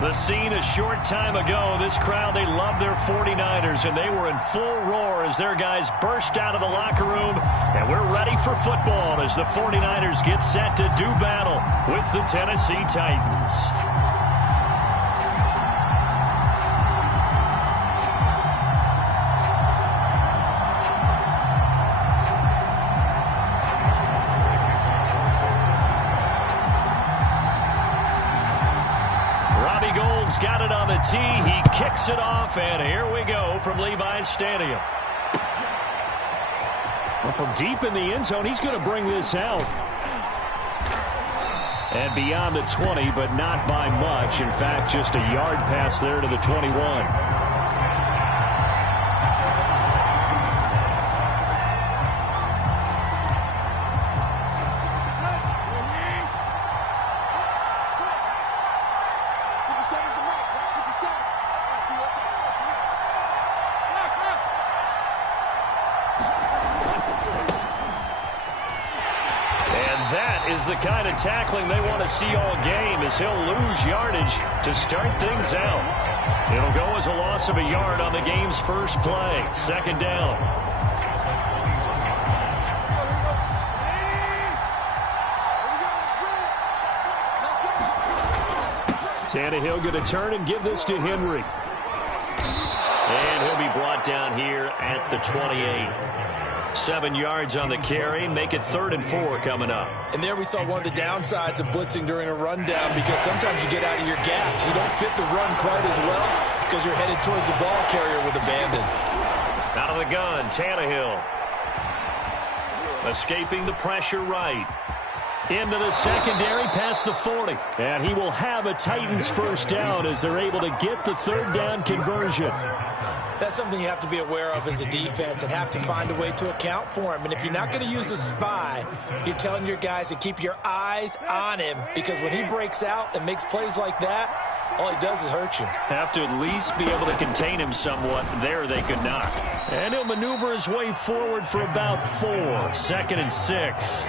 The scene a short time ago, this crowd, they love their 49ers, and they were in full roar as their guys burst out of the locker room. And we're ready for football as the 49ers get set to do battle with the Tennessee Titans. Got it on the tee. He kicks it off, and here we go from Levi's Stadium. Well, from deep in the end zone, he's going to bring this out. And beyond the 20, but not by much. In fact, just a yard pass there to the 21. Is the kind of tackling they want to see all game, as he'll lose yardage to start things out. It'll go as a loss of a yard on the game's first play. Second down. Tannehill going to turn and give this to Henry. And he'll be brought down here at the 28. 7 yards on the carry, make it 3rd and 4 coming up. And there we saw one of the downsides of blitzing during a rundown, because sometimes you get out of your gaps. You don't fit the run quite as well because you're headed towards the ball carrier with abandon. Out of the gun, Tannehill. Escaping the pressure right. Into the secondary, past the 40. And he will have a Titans first down as they're able to get the 3rd down conversion. That's something you have to be aware of as a defense and have to find a way to account for him. And if you're not going to use a spy, you're telling your guys to keep your eyes on him, because when he breaks out and makes plays like that, all he does is hurt you. Have to at least be able to contain him somewhat. There they could not. And he'll maneuver his way forward for about 4. 2nd and 6.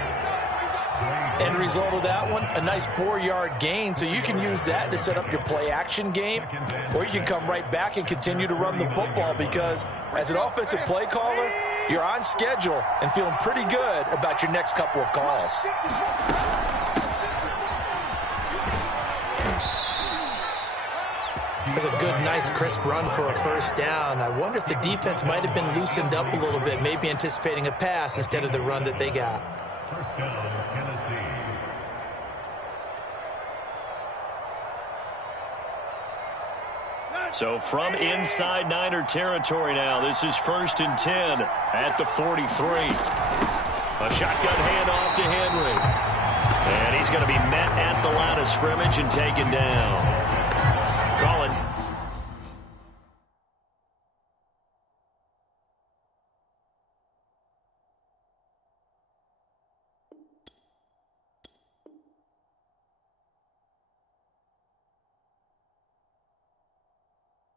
End result of that one, a nice 4-yard gain, so you can use that to set up your play-action game, or you can come right back and continue to run the football, because as an offensive play caller, you're on schedule and feeling pretty good about your next couple of calls. That's a good, nice, crisp run for a first down. I wonder if the defense might have been loosened up a little bit, maybe anticipating a pass instead of the run that they got. First down, Tennessee. So from inside Niner territory now, this is 1st and 10 at the 43. A shotgun handoff to Henry. And he's going to be met at the line of scrimmage and taken down. Call it.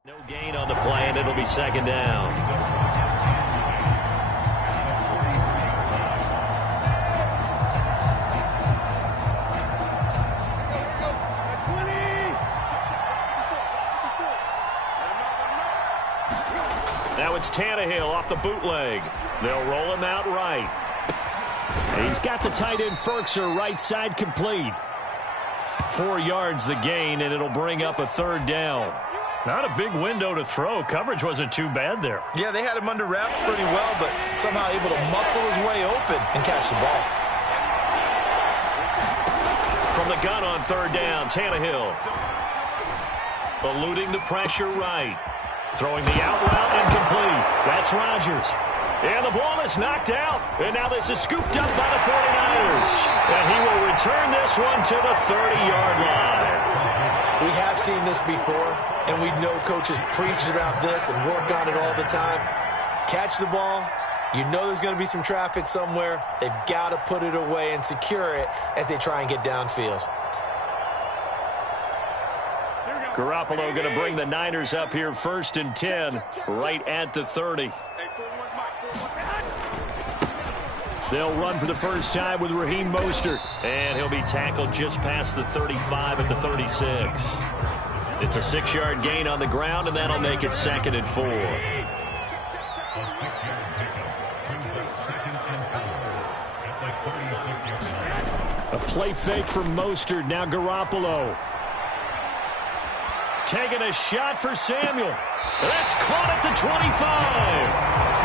No gain on the play, and it'll be 2nd down. Now it's Tannehill off the bootleg. They'll roll him out right. He's got the tight end Ferkser right side complete. 4 yards the gain, and it'll bring up a 3rd down. Not a big window to throw. Coverage wasn't too bad there. Yeah, they had him under wraps pretty well, but somehow able to muscle his way open and catch the ball. From the gun on 3rd down, Tannehill. Eluding the pressure right. Throwing the out route incomplete. That's Rodgers. And the ball is knocked out. And now this is scooped up by the 49ers. And he will return this one to the 30-yard line. We have seen this before, and we know coaches preach about this and work on it all the time. Catch the ball. You know there's going to be some traffic somewhere. They've got to put it away and secure it as they try and get downfield. Garoppolo going to bring the Niners up here 1st and 10, right at the 30. They'll run for the first time with Raheem Mostert. And he'll be tackled just past the 35 at the 36. It's a 6-yard gain on the ground, and that'll make it 2nd and 4. A play fake from Mostert. Now Garoppolo. Taking a shot for Samuel. That's caught at the 25.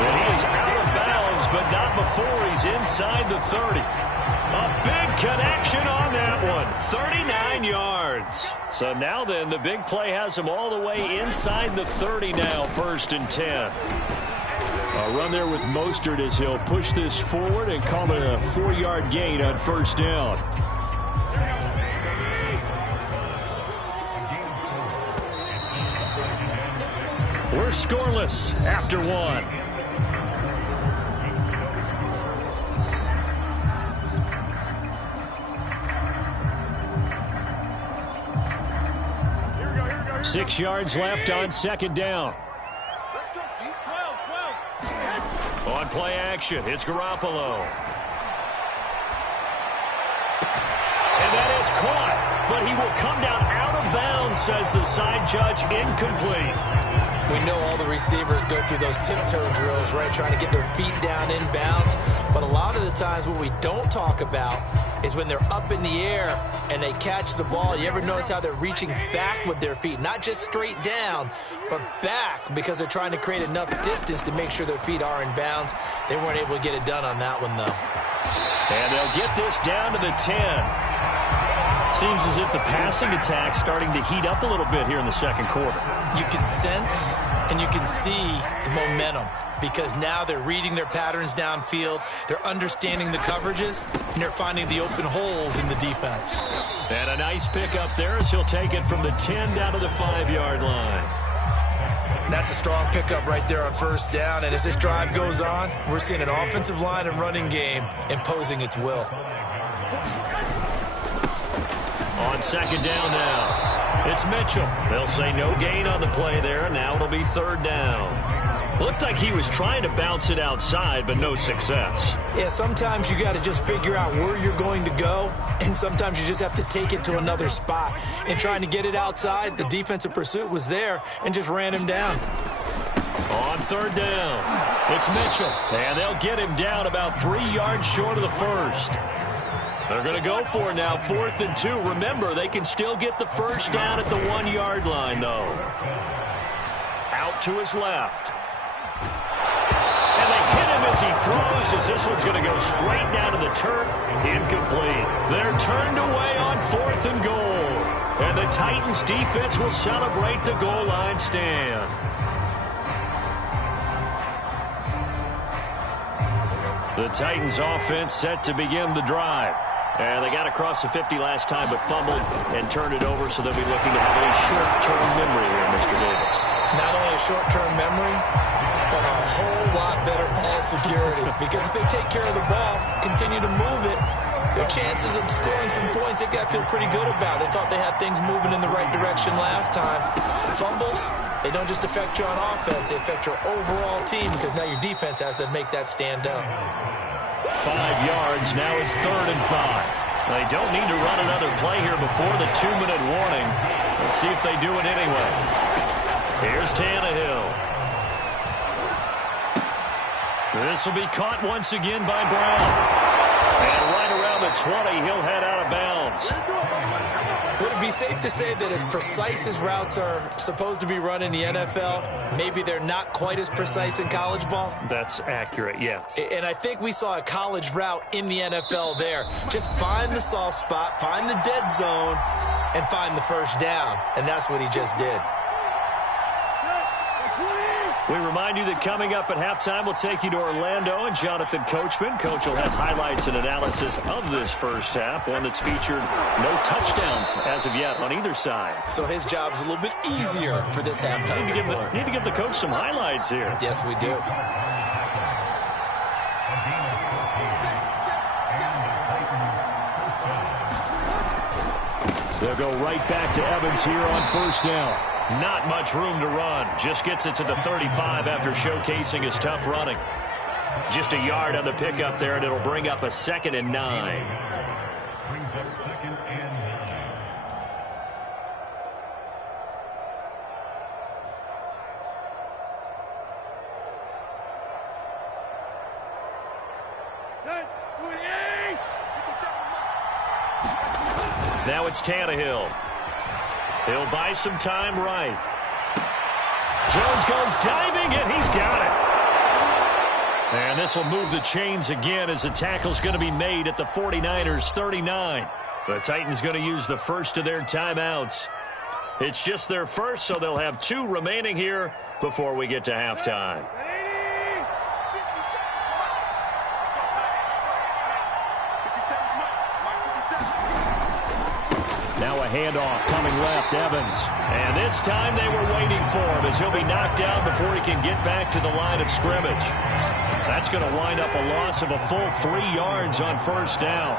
And he is out of bounds, but not before he's inside the 30. A big connection on that one. 39 yards. So now then, the big play has him all the way inside the 30 now, 1st and 10. A run there with Mostert as he'll push this forward and call it a 4-yard gain on 1st down. We're scoreless after 1. Here we go. 6 yards left on 2nd down. Let's go, D. 12. On play action, it's Garoppolo. And that is caught, but he will come down out of bounds, says the side judge. Incomplete. We know all the receivers go through those tiptoe drills, right, trying to get their feet down in bounds. But a lot of the times what we don't talk about is when they're up in the air and they catch the ball. You ever notice how they're reaching back with their feet? Not just straight down, but back, because they're trying to create enough distance to make sure their feet are in bounds. They weren't able to get it done on that one, though. And they'll get this down to the 10. Seems as if the passing attack's starting to heat up a little bit here in the 2nd quarter. You can sense and you can see the momentum, because now they're reading their patterns downfield, they're understanding the coverages, and they're finding the open holes in the defense. And a nice pickup there as he'll take it from the 10 down to the 5-yard line. That's a strong pickup right there on 1st down, and as this drive goes on, we're seeing an offensive line and running game imposing its will. On 2nd down now, it's Mitchell. They'll say no gain on the play there. Now it'll be 3rd down. Looked like he was trying to bounce it outside, but no success. Yeah, sometimes you got to just figure out where you're going to go, and sometimes you just have to take it to another spot. And trying to get it outside, the defensive pursuit was there and just ran him down. On 3rd down, it's Mitchell. And they'll get him down about 3 yards short of the 1st. They're going to go for it now, 4th and 2. Remember, they can still get the 1st down at the 1-yard line, though. Out to his left. And they hit him as he throws, as this one's going to go straight down to the turf. Incomplete. They're turned away on 4th and goal. And the Titans defense will celebrate the goal line stand. The Titans offense set to begin the drive. And they got across the 50 last time, but fumbled and turned it over, so they'll be looking to have a short-term memory here, Mr. Davis. Not only a short-term memory, but a whole lot better ball security. Because if they take care of the ball, continue to move it, their chances of scoring some points, they got to feel pretty good about. They thought they had things moving in the right direction last time. Fumbles, they don't just affect you on offense, they affect your overall team, because now your defense has to make that stand up. 5 yards, now it's 3rd and 5. They don't need to run another play here before the 2-minute warning. Let's see if they do it anyway. Here's Tannehill. This will be caught once again by Brown. And right around the 20, he'll head out of bounds. Would it be safe to say that as precise as routes are supposed to be run in the NFL, maybe they're not quite as precise in college ball? That's accurate, yeah. And I think we saw a college route in the NFL there. Just find the soft spot, find the dead zone, and find the 1st down. And that's what he just did. We remind you that coming up at halftime, we'll take you to Orlando and Jonathan Coachman. Coach will have highlights and analysis of this first half, one that's featured no touchdowns as of yet on either side. So his job's a little bit easier for this halftime. Need to give the coach some highlights here. Yes, we do. They'll go right back to Evans here on 1st down. Not much room to run. Just gets it to the 35 after showcasing his tough running. Just a yard on the pickup there, and it'll bring up a 2nd and 9. Brings up 2nd and 9. Now it's Tannehill. He'll buy some time right. Jones goes diving, and he's got it. And this will move the chains again as the tackle's going to be made at the 49ers' 39. The Titans going to use the first of their timeouts. It's just their first, so they'll have 2 remaining here before we get to halftime. Now a handoff coming left, Evans. And this time they were waiting for him as he'll be knocked down before he can get back to the line of scrimmage. That's going to wind up a loss of a full 3 yards on first down.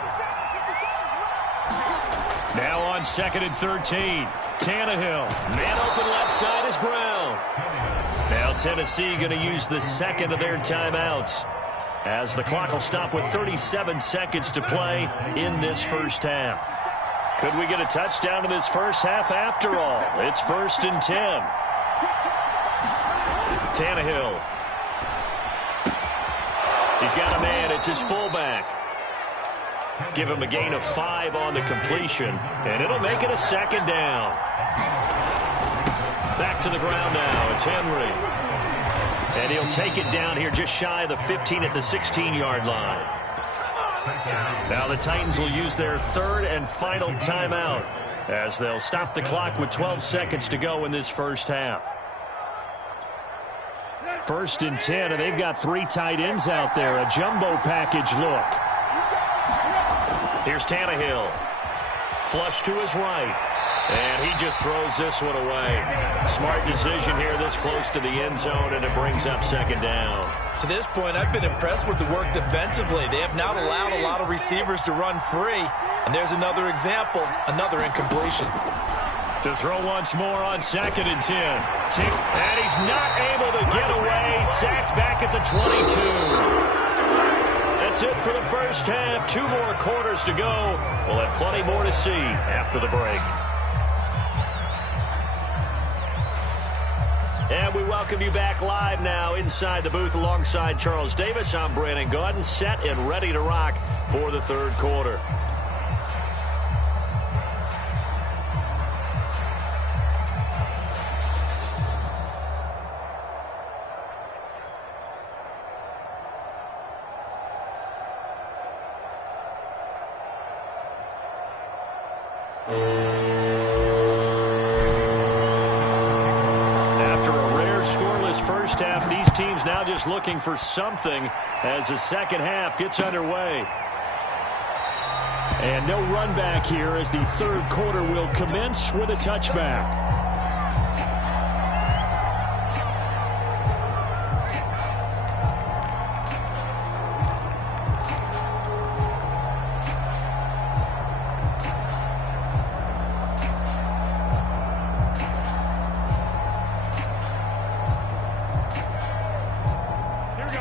Now on 2nd and 13. Tannehill. Man open left side is Brown. Now Tennessee going to use the 2nd of their timeouts as the clock will stop with 37 seconds to play in this first half. Could we get a touchdown in this first half after all? It's 1st and 10. Tannehill. He's got a man. It's his fullback. Give him a gain of 5 on the completion, and it'll make it a 2nd down. Back to the ground now. It's Henry. And he'll take it down here just shy of the 15 at the 16-yard line. Now the Titans will use their 3rd and final timeout as they'll stop the clock with 12 seconds to go in this first half. 1st and 10, and they've got 3 tight ends out there. A jumbo package look. Here's Tannehill. Flush to his right. And he just throws this one away. Smart decision here this close to the end zone, and it brings up 2nd down. To this point, I've been impressed with the work defensively. They have not allowed a lot of receivers to run free. And there's another example, another incompletion. To throw once more on 2nd and 10. And he's not able to get away. Sacked back at the 22. That's it for the first half. 2 more quarters to go. We'll have plenty more to see after the break. And we welcome you back live now inside the booth alongside Charles Davis. I'm Brandon Gaudin, set and ready to rock for the 3rd quarter. First half, these teams now just looking for something as the second half gets underway. And no run back here as the 3rd quarter will commence with a touchback.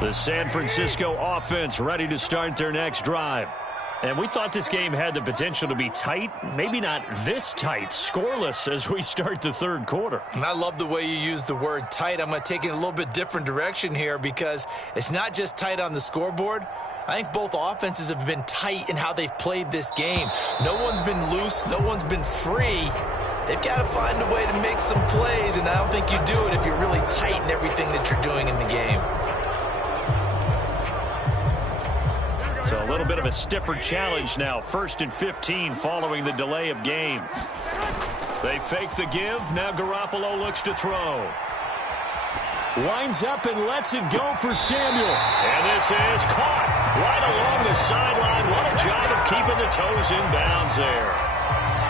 The San Francisco offense ready to start their next drive. And we thought this game had the potential to be tight, maybe not this tight, scoreless as we start the 3rd quarter. And I love the way you use the word tight. I'm going to take it in a little bit different direction here because it's not just tight on the scoreboard. I think both offenses have been tight in how they've played this game. No one's been loose. No one's been free. They've got to find a way to make some plays, and I don't think you do it if you're really tight in everything that you're doing in the game. So a little bit of a stiffer challenge now. 1st and 15 following the delay of game. They fake the give. Now Garoppolo looks to throw. Winds up and lets it go for Samuel. And this is caught right along the sideline. What a job of keeping the toes in bounds there.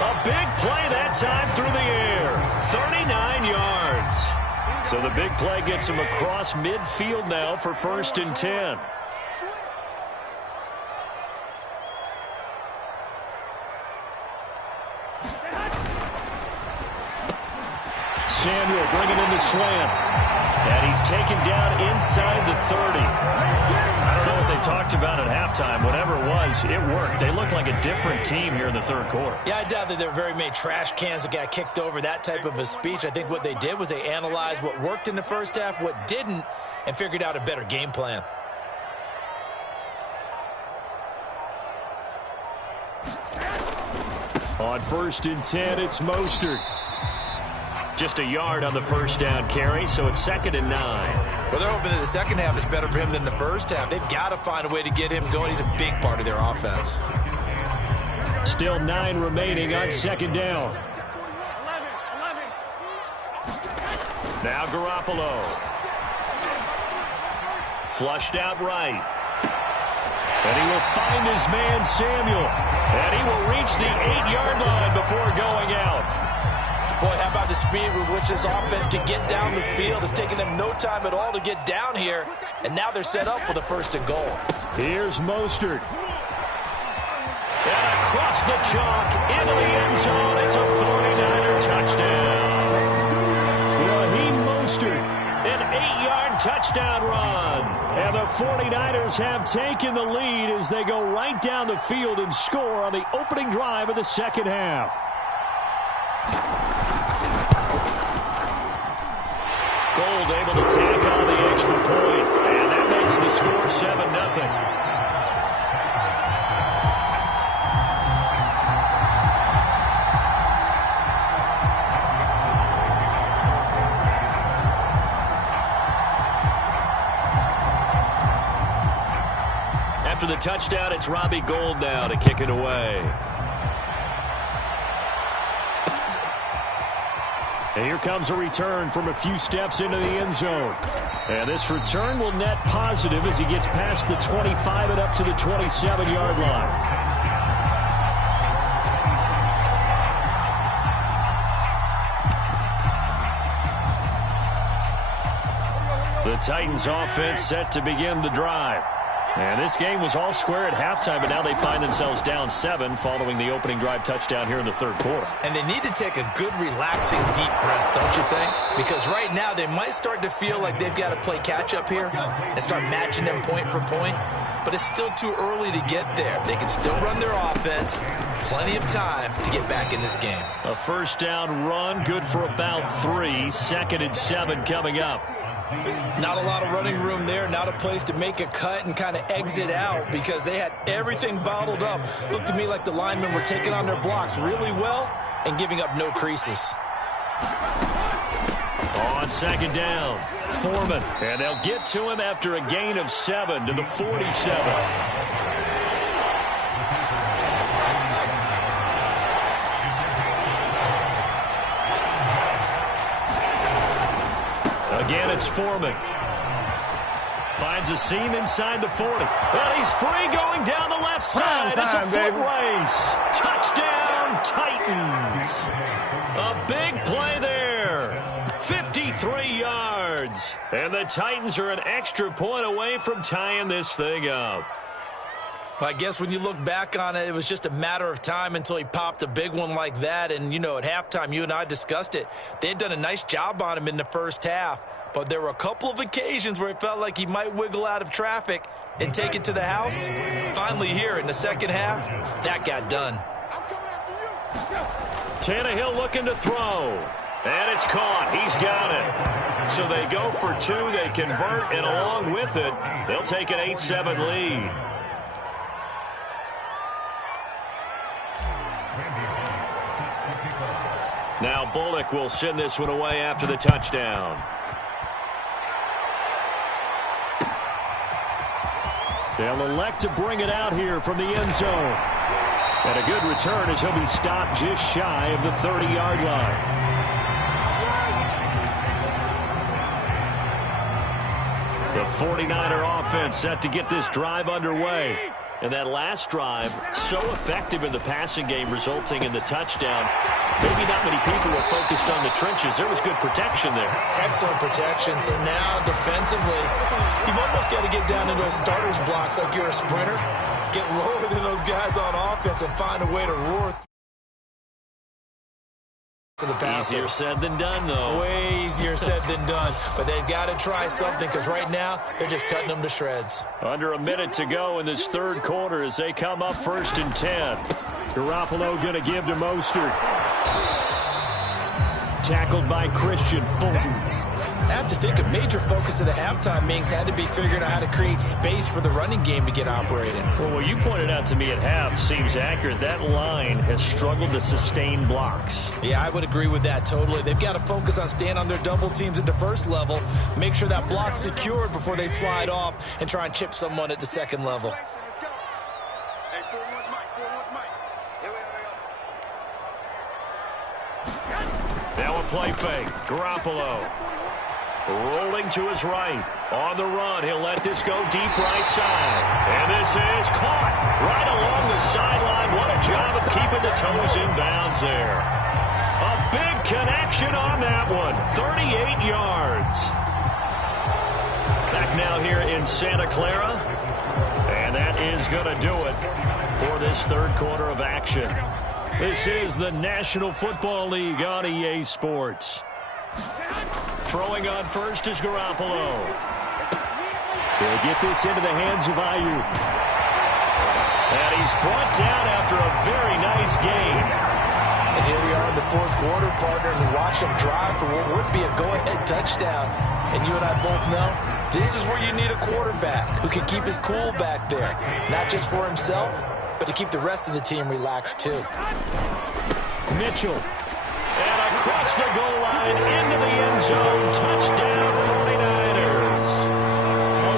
A big play that time through the air. 39 yards. So the big play gets him across midfield now for 1st and 10. Samuel bringing in the slant. And he's taken down inside the 30. I don't know what they talked about at halftime. Whatever it was, it worked. They look like a different team here in the third quarter. Yeah, I doubt that there were very many trash cans that got kicked over, that type of a speech. I think what they did was they analyzed what worked in the first half, what didn't, and figured out a better game plan. On 1st and 10, it's Mostert. Just a yard on the first down carry, so it's 2nd and 9. Well, they're hoping that the second half is better for him than the first half. They've got to find a way to get him going. He's a big part of their offense. Still 9 remaining on 2nd down. Now Garoppolo. Flushed out right. And he will find his man Samuel. And he will reach the 8-yard line before going out. Boy, how about the speed with which this offense can get down the field? It's taken them no time at all to get down here, and now they're set up with a 1st and goal. Here's Mostert. And across the chalk into the end zone. It's a 49er touchdown. Raheem Mostert, an 8-yard touchdown run. And the 49ers have taken the lead as they go right down the field and score on the opening drive of the second half. Gold able to tack on the extra point, and that makes the score 7-0. After the touchdown, it's Robbie Gould now to kick it away. And here comes a return from a few steps into the end zone. And this return will net positive as he gets past the 25 and up to the 27-yard line. The Titans offense set to begin the drive. And this game was all square at halftime, but now they find themselves down 7 following the opening drive touchdown here in the third quarter. And they need to take a good, relaxing, deep breath, don't you think? Because right now they might start to feel like they've got to play catch-up here and start matching them point for point. But it's still too early to get there. They can still run their offense. Plenty of time to get back in this game. A first down run, good for about 3. 2nd and 7 coming up. Not a lot of running room there, not a place to make a cut and kind of exit out because they had everything bottled up. Looked to me like the linemen were taking on their blocks really well and giving up no creases. On 2nd down, Foreman, and they'll get to him after a gain of 7 to the 47. Again, it's Foreman. Finds a seam inside the 40. And he's free going down the left side. It's a foot race. Touchdown, Titans. A big play there. 53 yards. And the Titans are an extra point away from tying this thing up. Well, I guess when you look back on it, it was just a matter of time until he popped a big one like that. And, you know, at halftime, you and I discussed it. They had done a nice job on him in the first half. But there were a couple of occasions where it felt like he might wiggle out of traffic and take it to the house. Finally here in the second half, that got done. Tannehill looking to throw. And it's caught. He's got it. So they go for 2. They convert, and along with it, they'll take an 8-7 lead. Now Bullock will send this one away after the touchdown. They'll elect to bring it out here from the end zone. And a good return as he'll be stopped just shy of the 30-yard line. The 49er offense set to get this drive underway. And that last drive, so effective in the passing game, resulting in the touchdown. Maybe not many people were focused on the trenches. There was good protection there. Excellent protection. So now, defensively, you've almost got to get down into those starters blocks like you're a sprinter. Get lower than those guys on offense and find a way to roar To the passer. Easier said than done, though. Way easier said than done. But they've got to try something because right now they're just cutting them to shreds. Under a minute to go in this third quarter as they come up 1st and 10. Garoppolo going to give to Mostert. Tackled by Christian Fulton. I have to think a major focus of the halftime meetings had to be figuring out how to create space for the running game to get operating. Well, what you pointed out to me at half seems accurate. That line has struggled to sustain blocks. Yeah, I would agree with that totally. They've got to focus on staying on their double teams at the first level, make sure that block's secured before they slide off and try and chip someone at the second level. Let's go. Hey, 4-1's Mike. 4-1's Mike. Here we go. Now a play fake. Garoppolo rolling to his right. On the run, he'll let this go deep right side. And this is caught right along the sideline. What a job of keeping the toes in bounds there. A big connection on that one. 38 yards. Back now here in Santa Clara. And that is going to do it for this third quarter of action. This is the National Football League on EA Sports. Throwing on first is Garoppolo. They'll get this into the hands of Ayuk. And he's brought down after a very nice gain. And here we are in the fourth quarter, partner, and watch them drive for what would be a go-ahead touchdown. And you and I both know this is where you need a quarterback who can keep his cool back there. Not just for himself, but to keep the rest of the team relaxed too. Mitchell. And across the goal line into the end zone. Touchdown 49ers.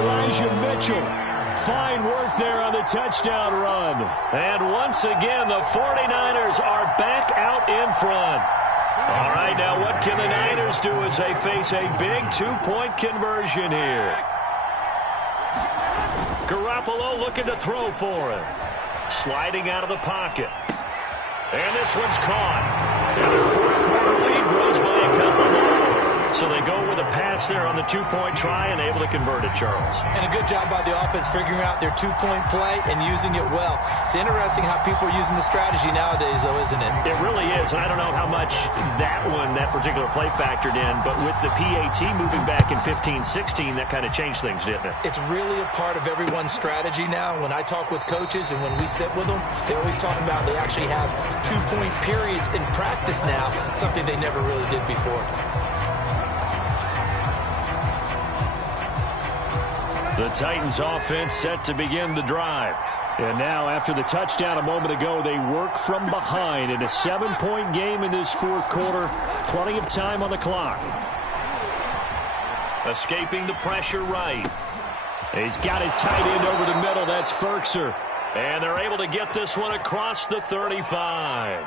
Elijah Mitchell. Fine work there on the touchdown run. And once again, the 49ers are back out in front. All right, now what can the Niners do as they face a big two-point conversion here? Garoppolo looking to throw for it. Sliding out of the pocket. And this one's caught. And their fourth quarter lead grows by a couple more. So they go with a pass there on the two-point try and able to convert it, Charles. And a good job by the offense figuring out their two-point play and using it well. It's interesting how people are using the strategy nowadays, though, isn't it? It really is. And I don't know how much that particular play factored in, but with the PAT moving back in 15-16, that kind of changed things, didn't it? It's really a part of everyone's strategy now. When I talk with coaches and when we sit with them, they always talk about they actually have two-point periods in practice now, something they never really did before. The Titans offense set to begin the drive. And now after the touchdown a moment ago, they work from behind in a 7-point game in this fourth quarter. Plenty of time on the clock. Escaping the pressure right. He's got his tight end over the middle. That's Ferkser. And they're able to get this one across the 35.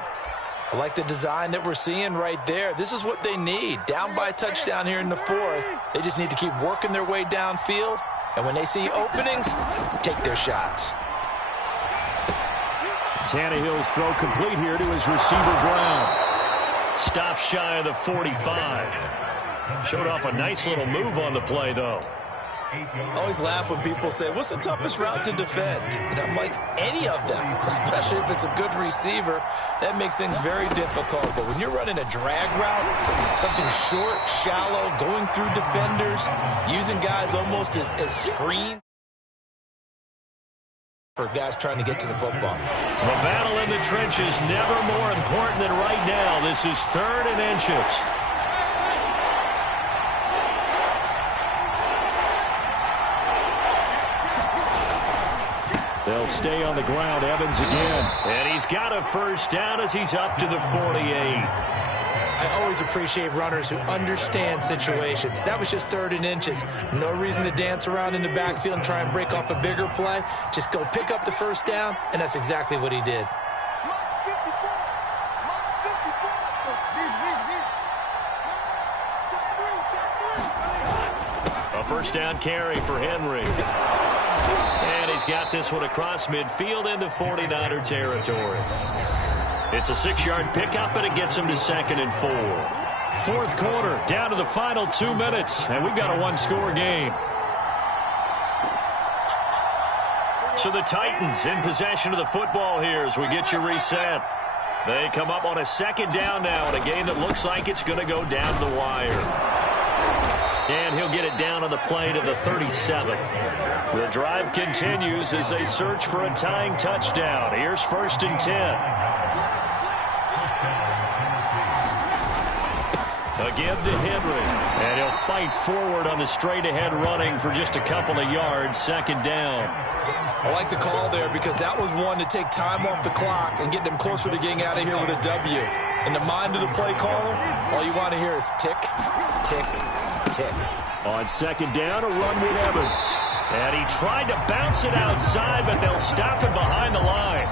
I like the design that we're seeing right there. This is what they need. Down by a touchdown here in the fourth. They just need to keep working their way downfield. And when they see openings, take their shots. Tannehill's throw complete here to his receiver Brown. Stop shy of the 45. Showed off a nice little move on the play, though. I always laugh when people say, what's the toughest route to defend? And I'm like, any of them, especially if it's a good receiver. That makes things very difficult. But when you're running a drag route, something short, shallow, going through defenders, using guys almost as screens for guys trying to get to the football. The battle in the trenches never more important than right now. This is 3rd and inches. They'll stay on the ground. Evans again. And he's got a first down as he's up to the 48. I always appreciate runners who understand situations. That was just 3rd and inches. No reason to dance around in the backfield and try and break off a bigger play. Just go pick up the first down, and that's exactly what he did. A first down carry for Henry. And he's got this one across midfield into 49er territory. It's a 6-yard pickup, and it gets him to 2nd and 4. Fourth quarter, down to the final 2 minutes, and we've got a one-score game. So the Titans in possession of the football here as we get you reset. They come up on a second down now in a game that looks like it's going to go down the wire. And he'll get it down on the play to the 37. The drive continues as they search for a tying touchdown. Here's 1st and 10. Again to Henry. And he'll fight forward on the straight-ahead running for just a couple of yards. 2nd down. I like the call there because that was one to take time off the clock and get them closer to getting out of here with a W. In the mind of the play caller, all you want to hear is tick, tick, tick. On 2nd down, a run with Evans. And he tried to bounce it outside, but they'll stop him behind the line.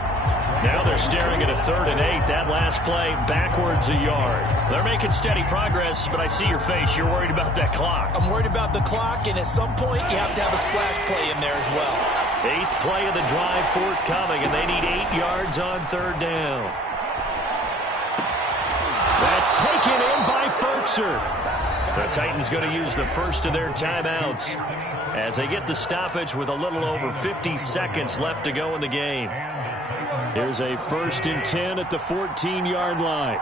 Now they're staring at a 3rd and 8. That last play backwards a yard. They're making steady progress, but I see your face. You're worried about that clock. I'm worried about the clock, and at some point you have to have a splash play in there as well. 8th play of the drive forthcoming, and they need 8 yards on 3rd down. That's taken in by Ferkser. The Titans going to use the first of their timeouts as they get the stoppage with a little over 50 seconds left to go in the game. Here's a 1st and 10 at the 14-yard line.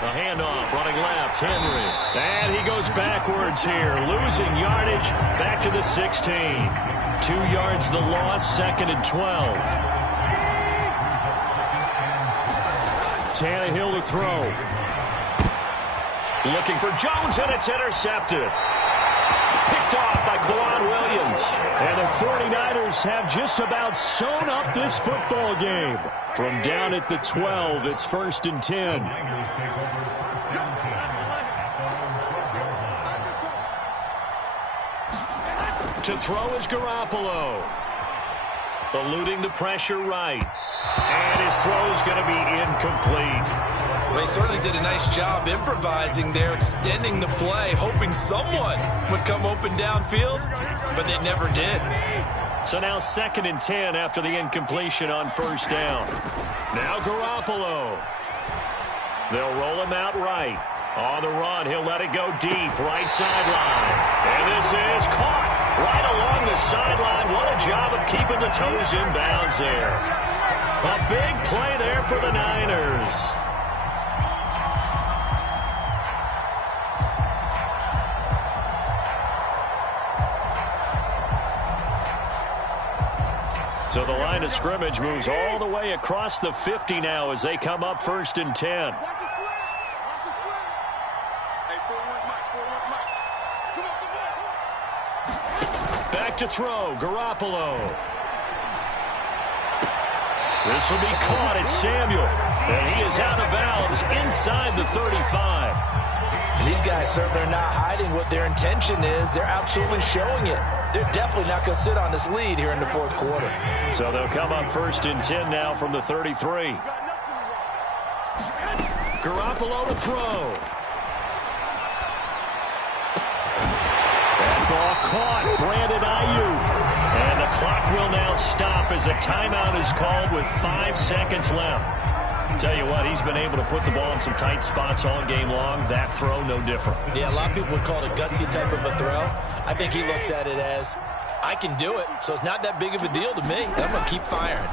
A handoff, running left, Henry. And he goes backwards here, losing yardage back to the 16. 2 yards the loss, 2nd and 12. Tannehill to throw. Looking for Jones, and it's intercepted. Picked off by Kwan Williams. And the 49ers have just about sewn up this football game. From down at the 12, it's 1st and 10. To throw is Garoppolo. Eluding the pressure right. And his throw is going to be incomplete. They certainly did a nice job improvising there, extending the play, hoping someone would come open downfield, but they never did. So now 2nd and 10 after the incompletion on 1st down. Now Garoppolo. They'll roll him out right. On the run, he'll let it go deep, right sideline. And this is caught right along the sideline. What a job of keeping the toes in bounds there. A big play there for the Niners. So the line of scrimmage moves all the way across the 50 now as they come up 1st and 10. Back to throw, Garoppolo. This will be caught at Samuel. And he is out of bounds inside the 35. And these guys certainly are not hiding what their intention is. They're absolutely showing it. They're definitely not going to sit on this lead here in the 4th quarter. So they'll come up 1st and 10 now from the 33. Garoppolo to throw. That ball caught. Brandon Ayuk. And the clock will now stop as a timeout is called with 5 seconds left. Tell you what, he's been able to put the ball in some tight spots all game long. That throw, no different. Yeah, a lot of people would call it a gutsy type of a throw. I think he looks at it as, I can do it, so it's not that big of a deal to me. I'm going to keep firing.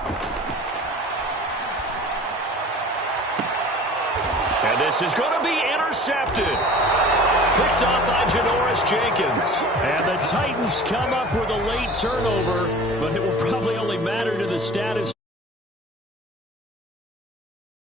And this is going to be intercepted. Picked off by Janoris Jenkins. And the Titans come up with a late turnover, but it will probably only matter to the status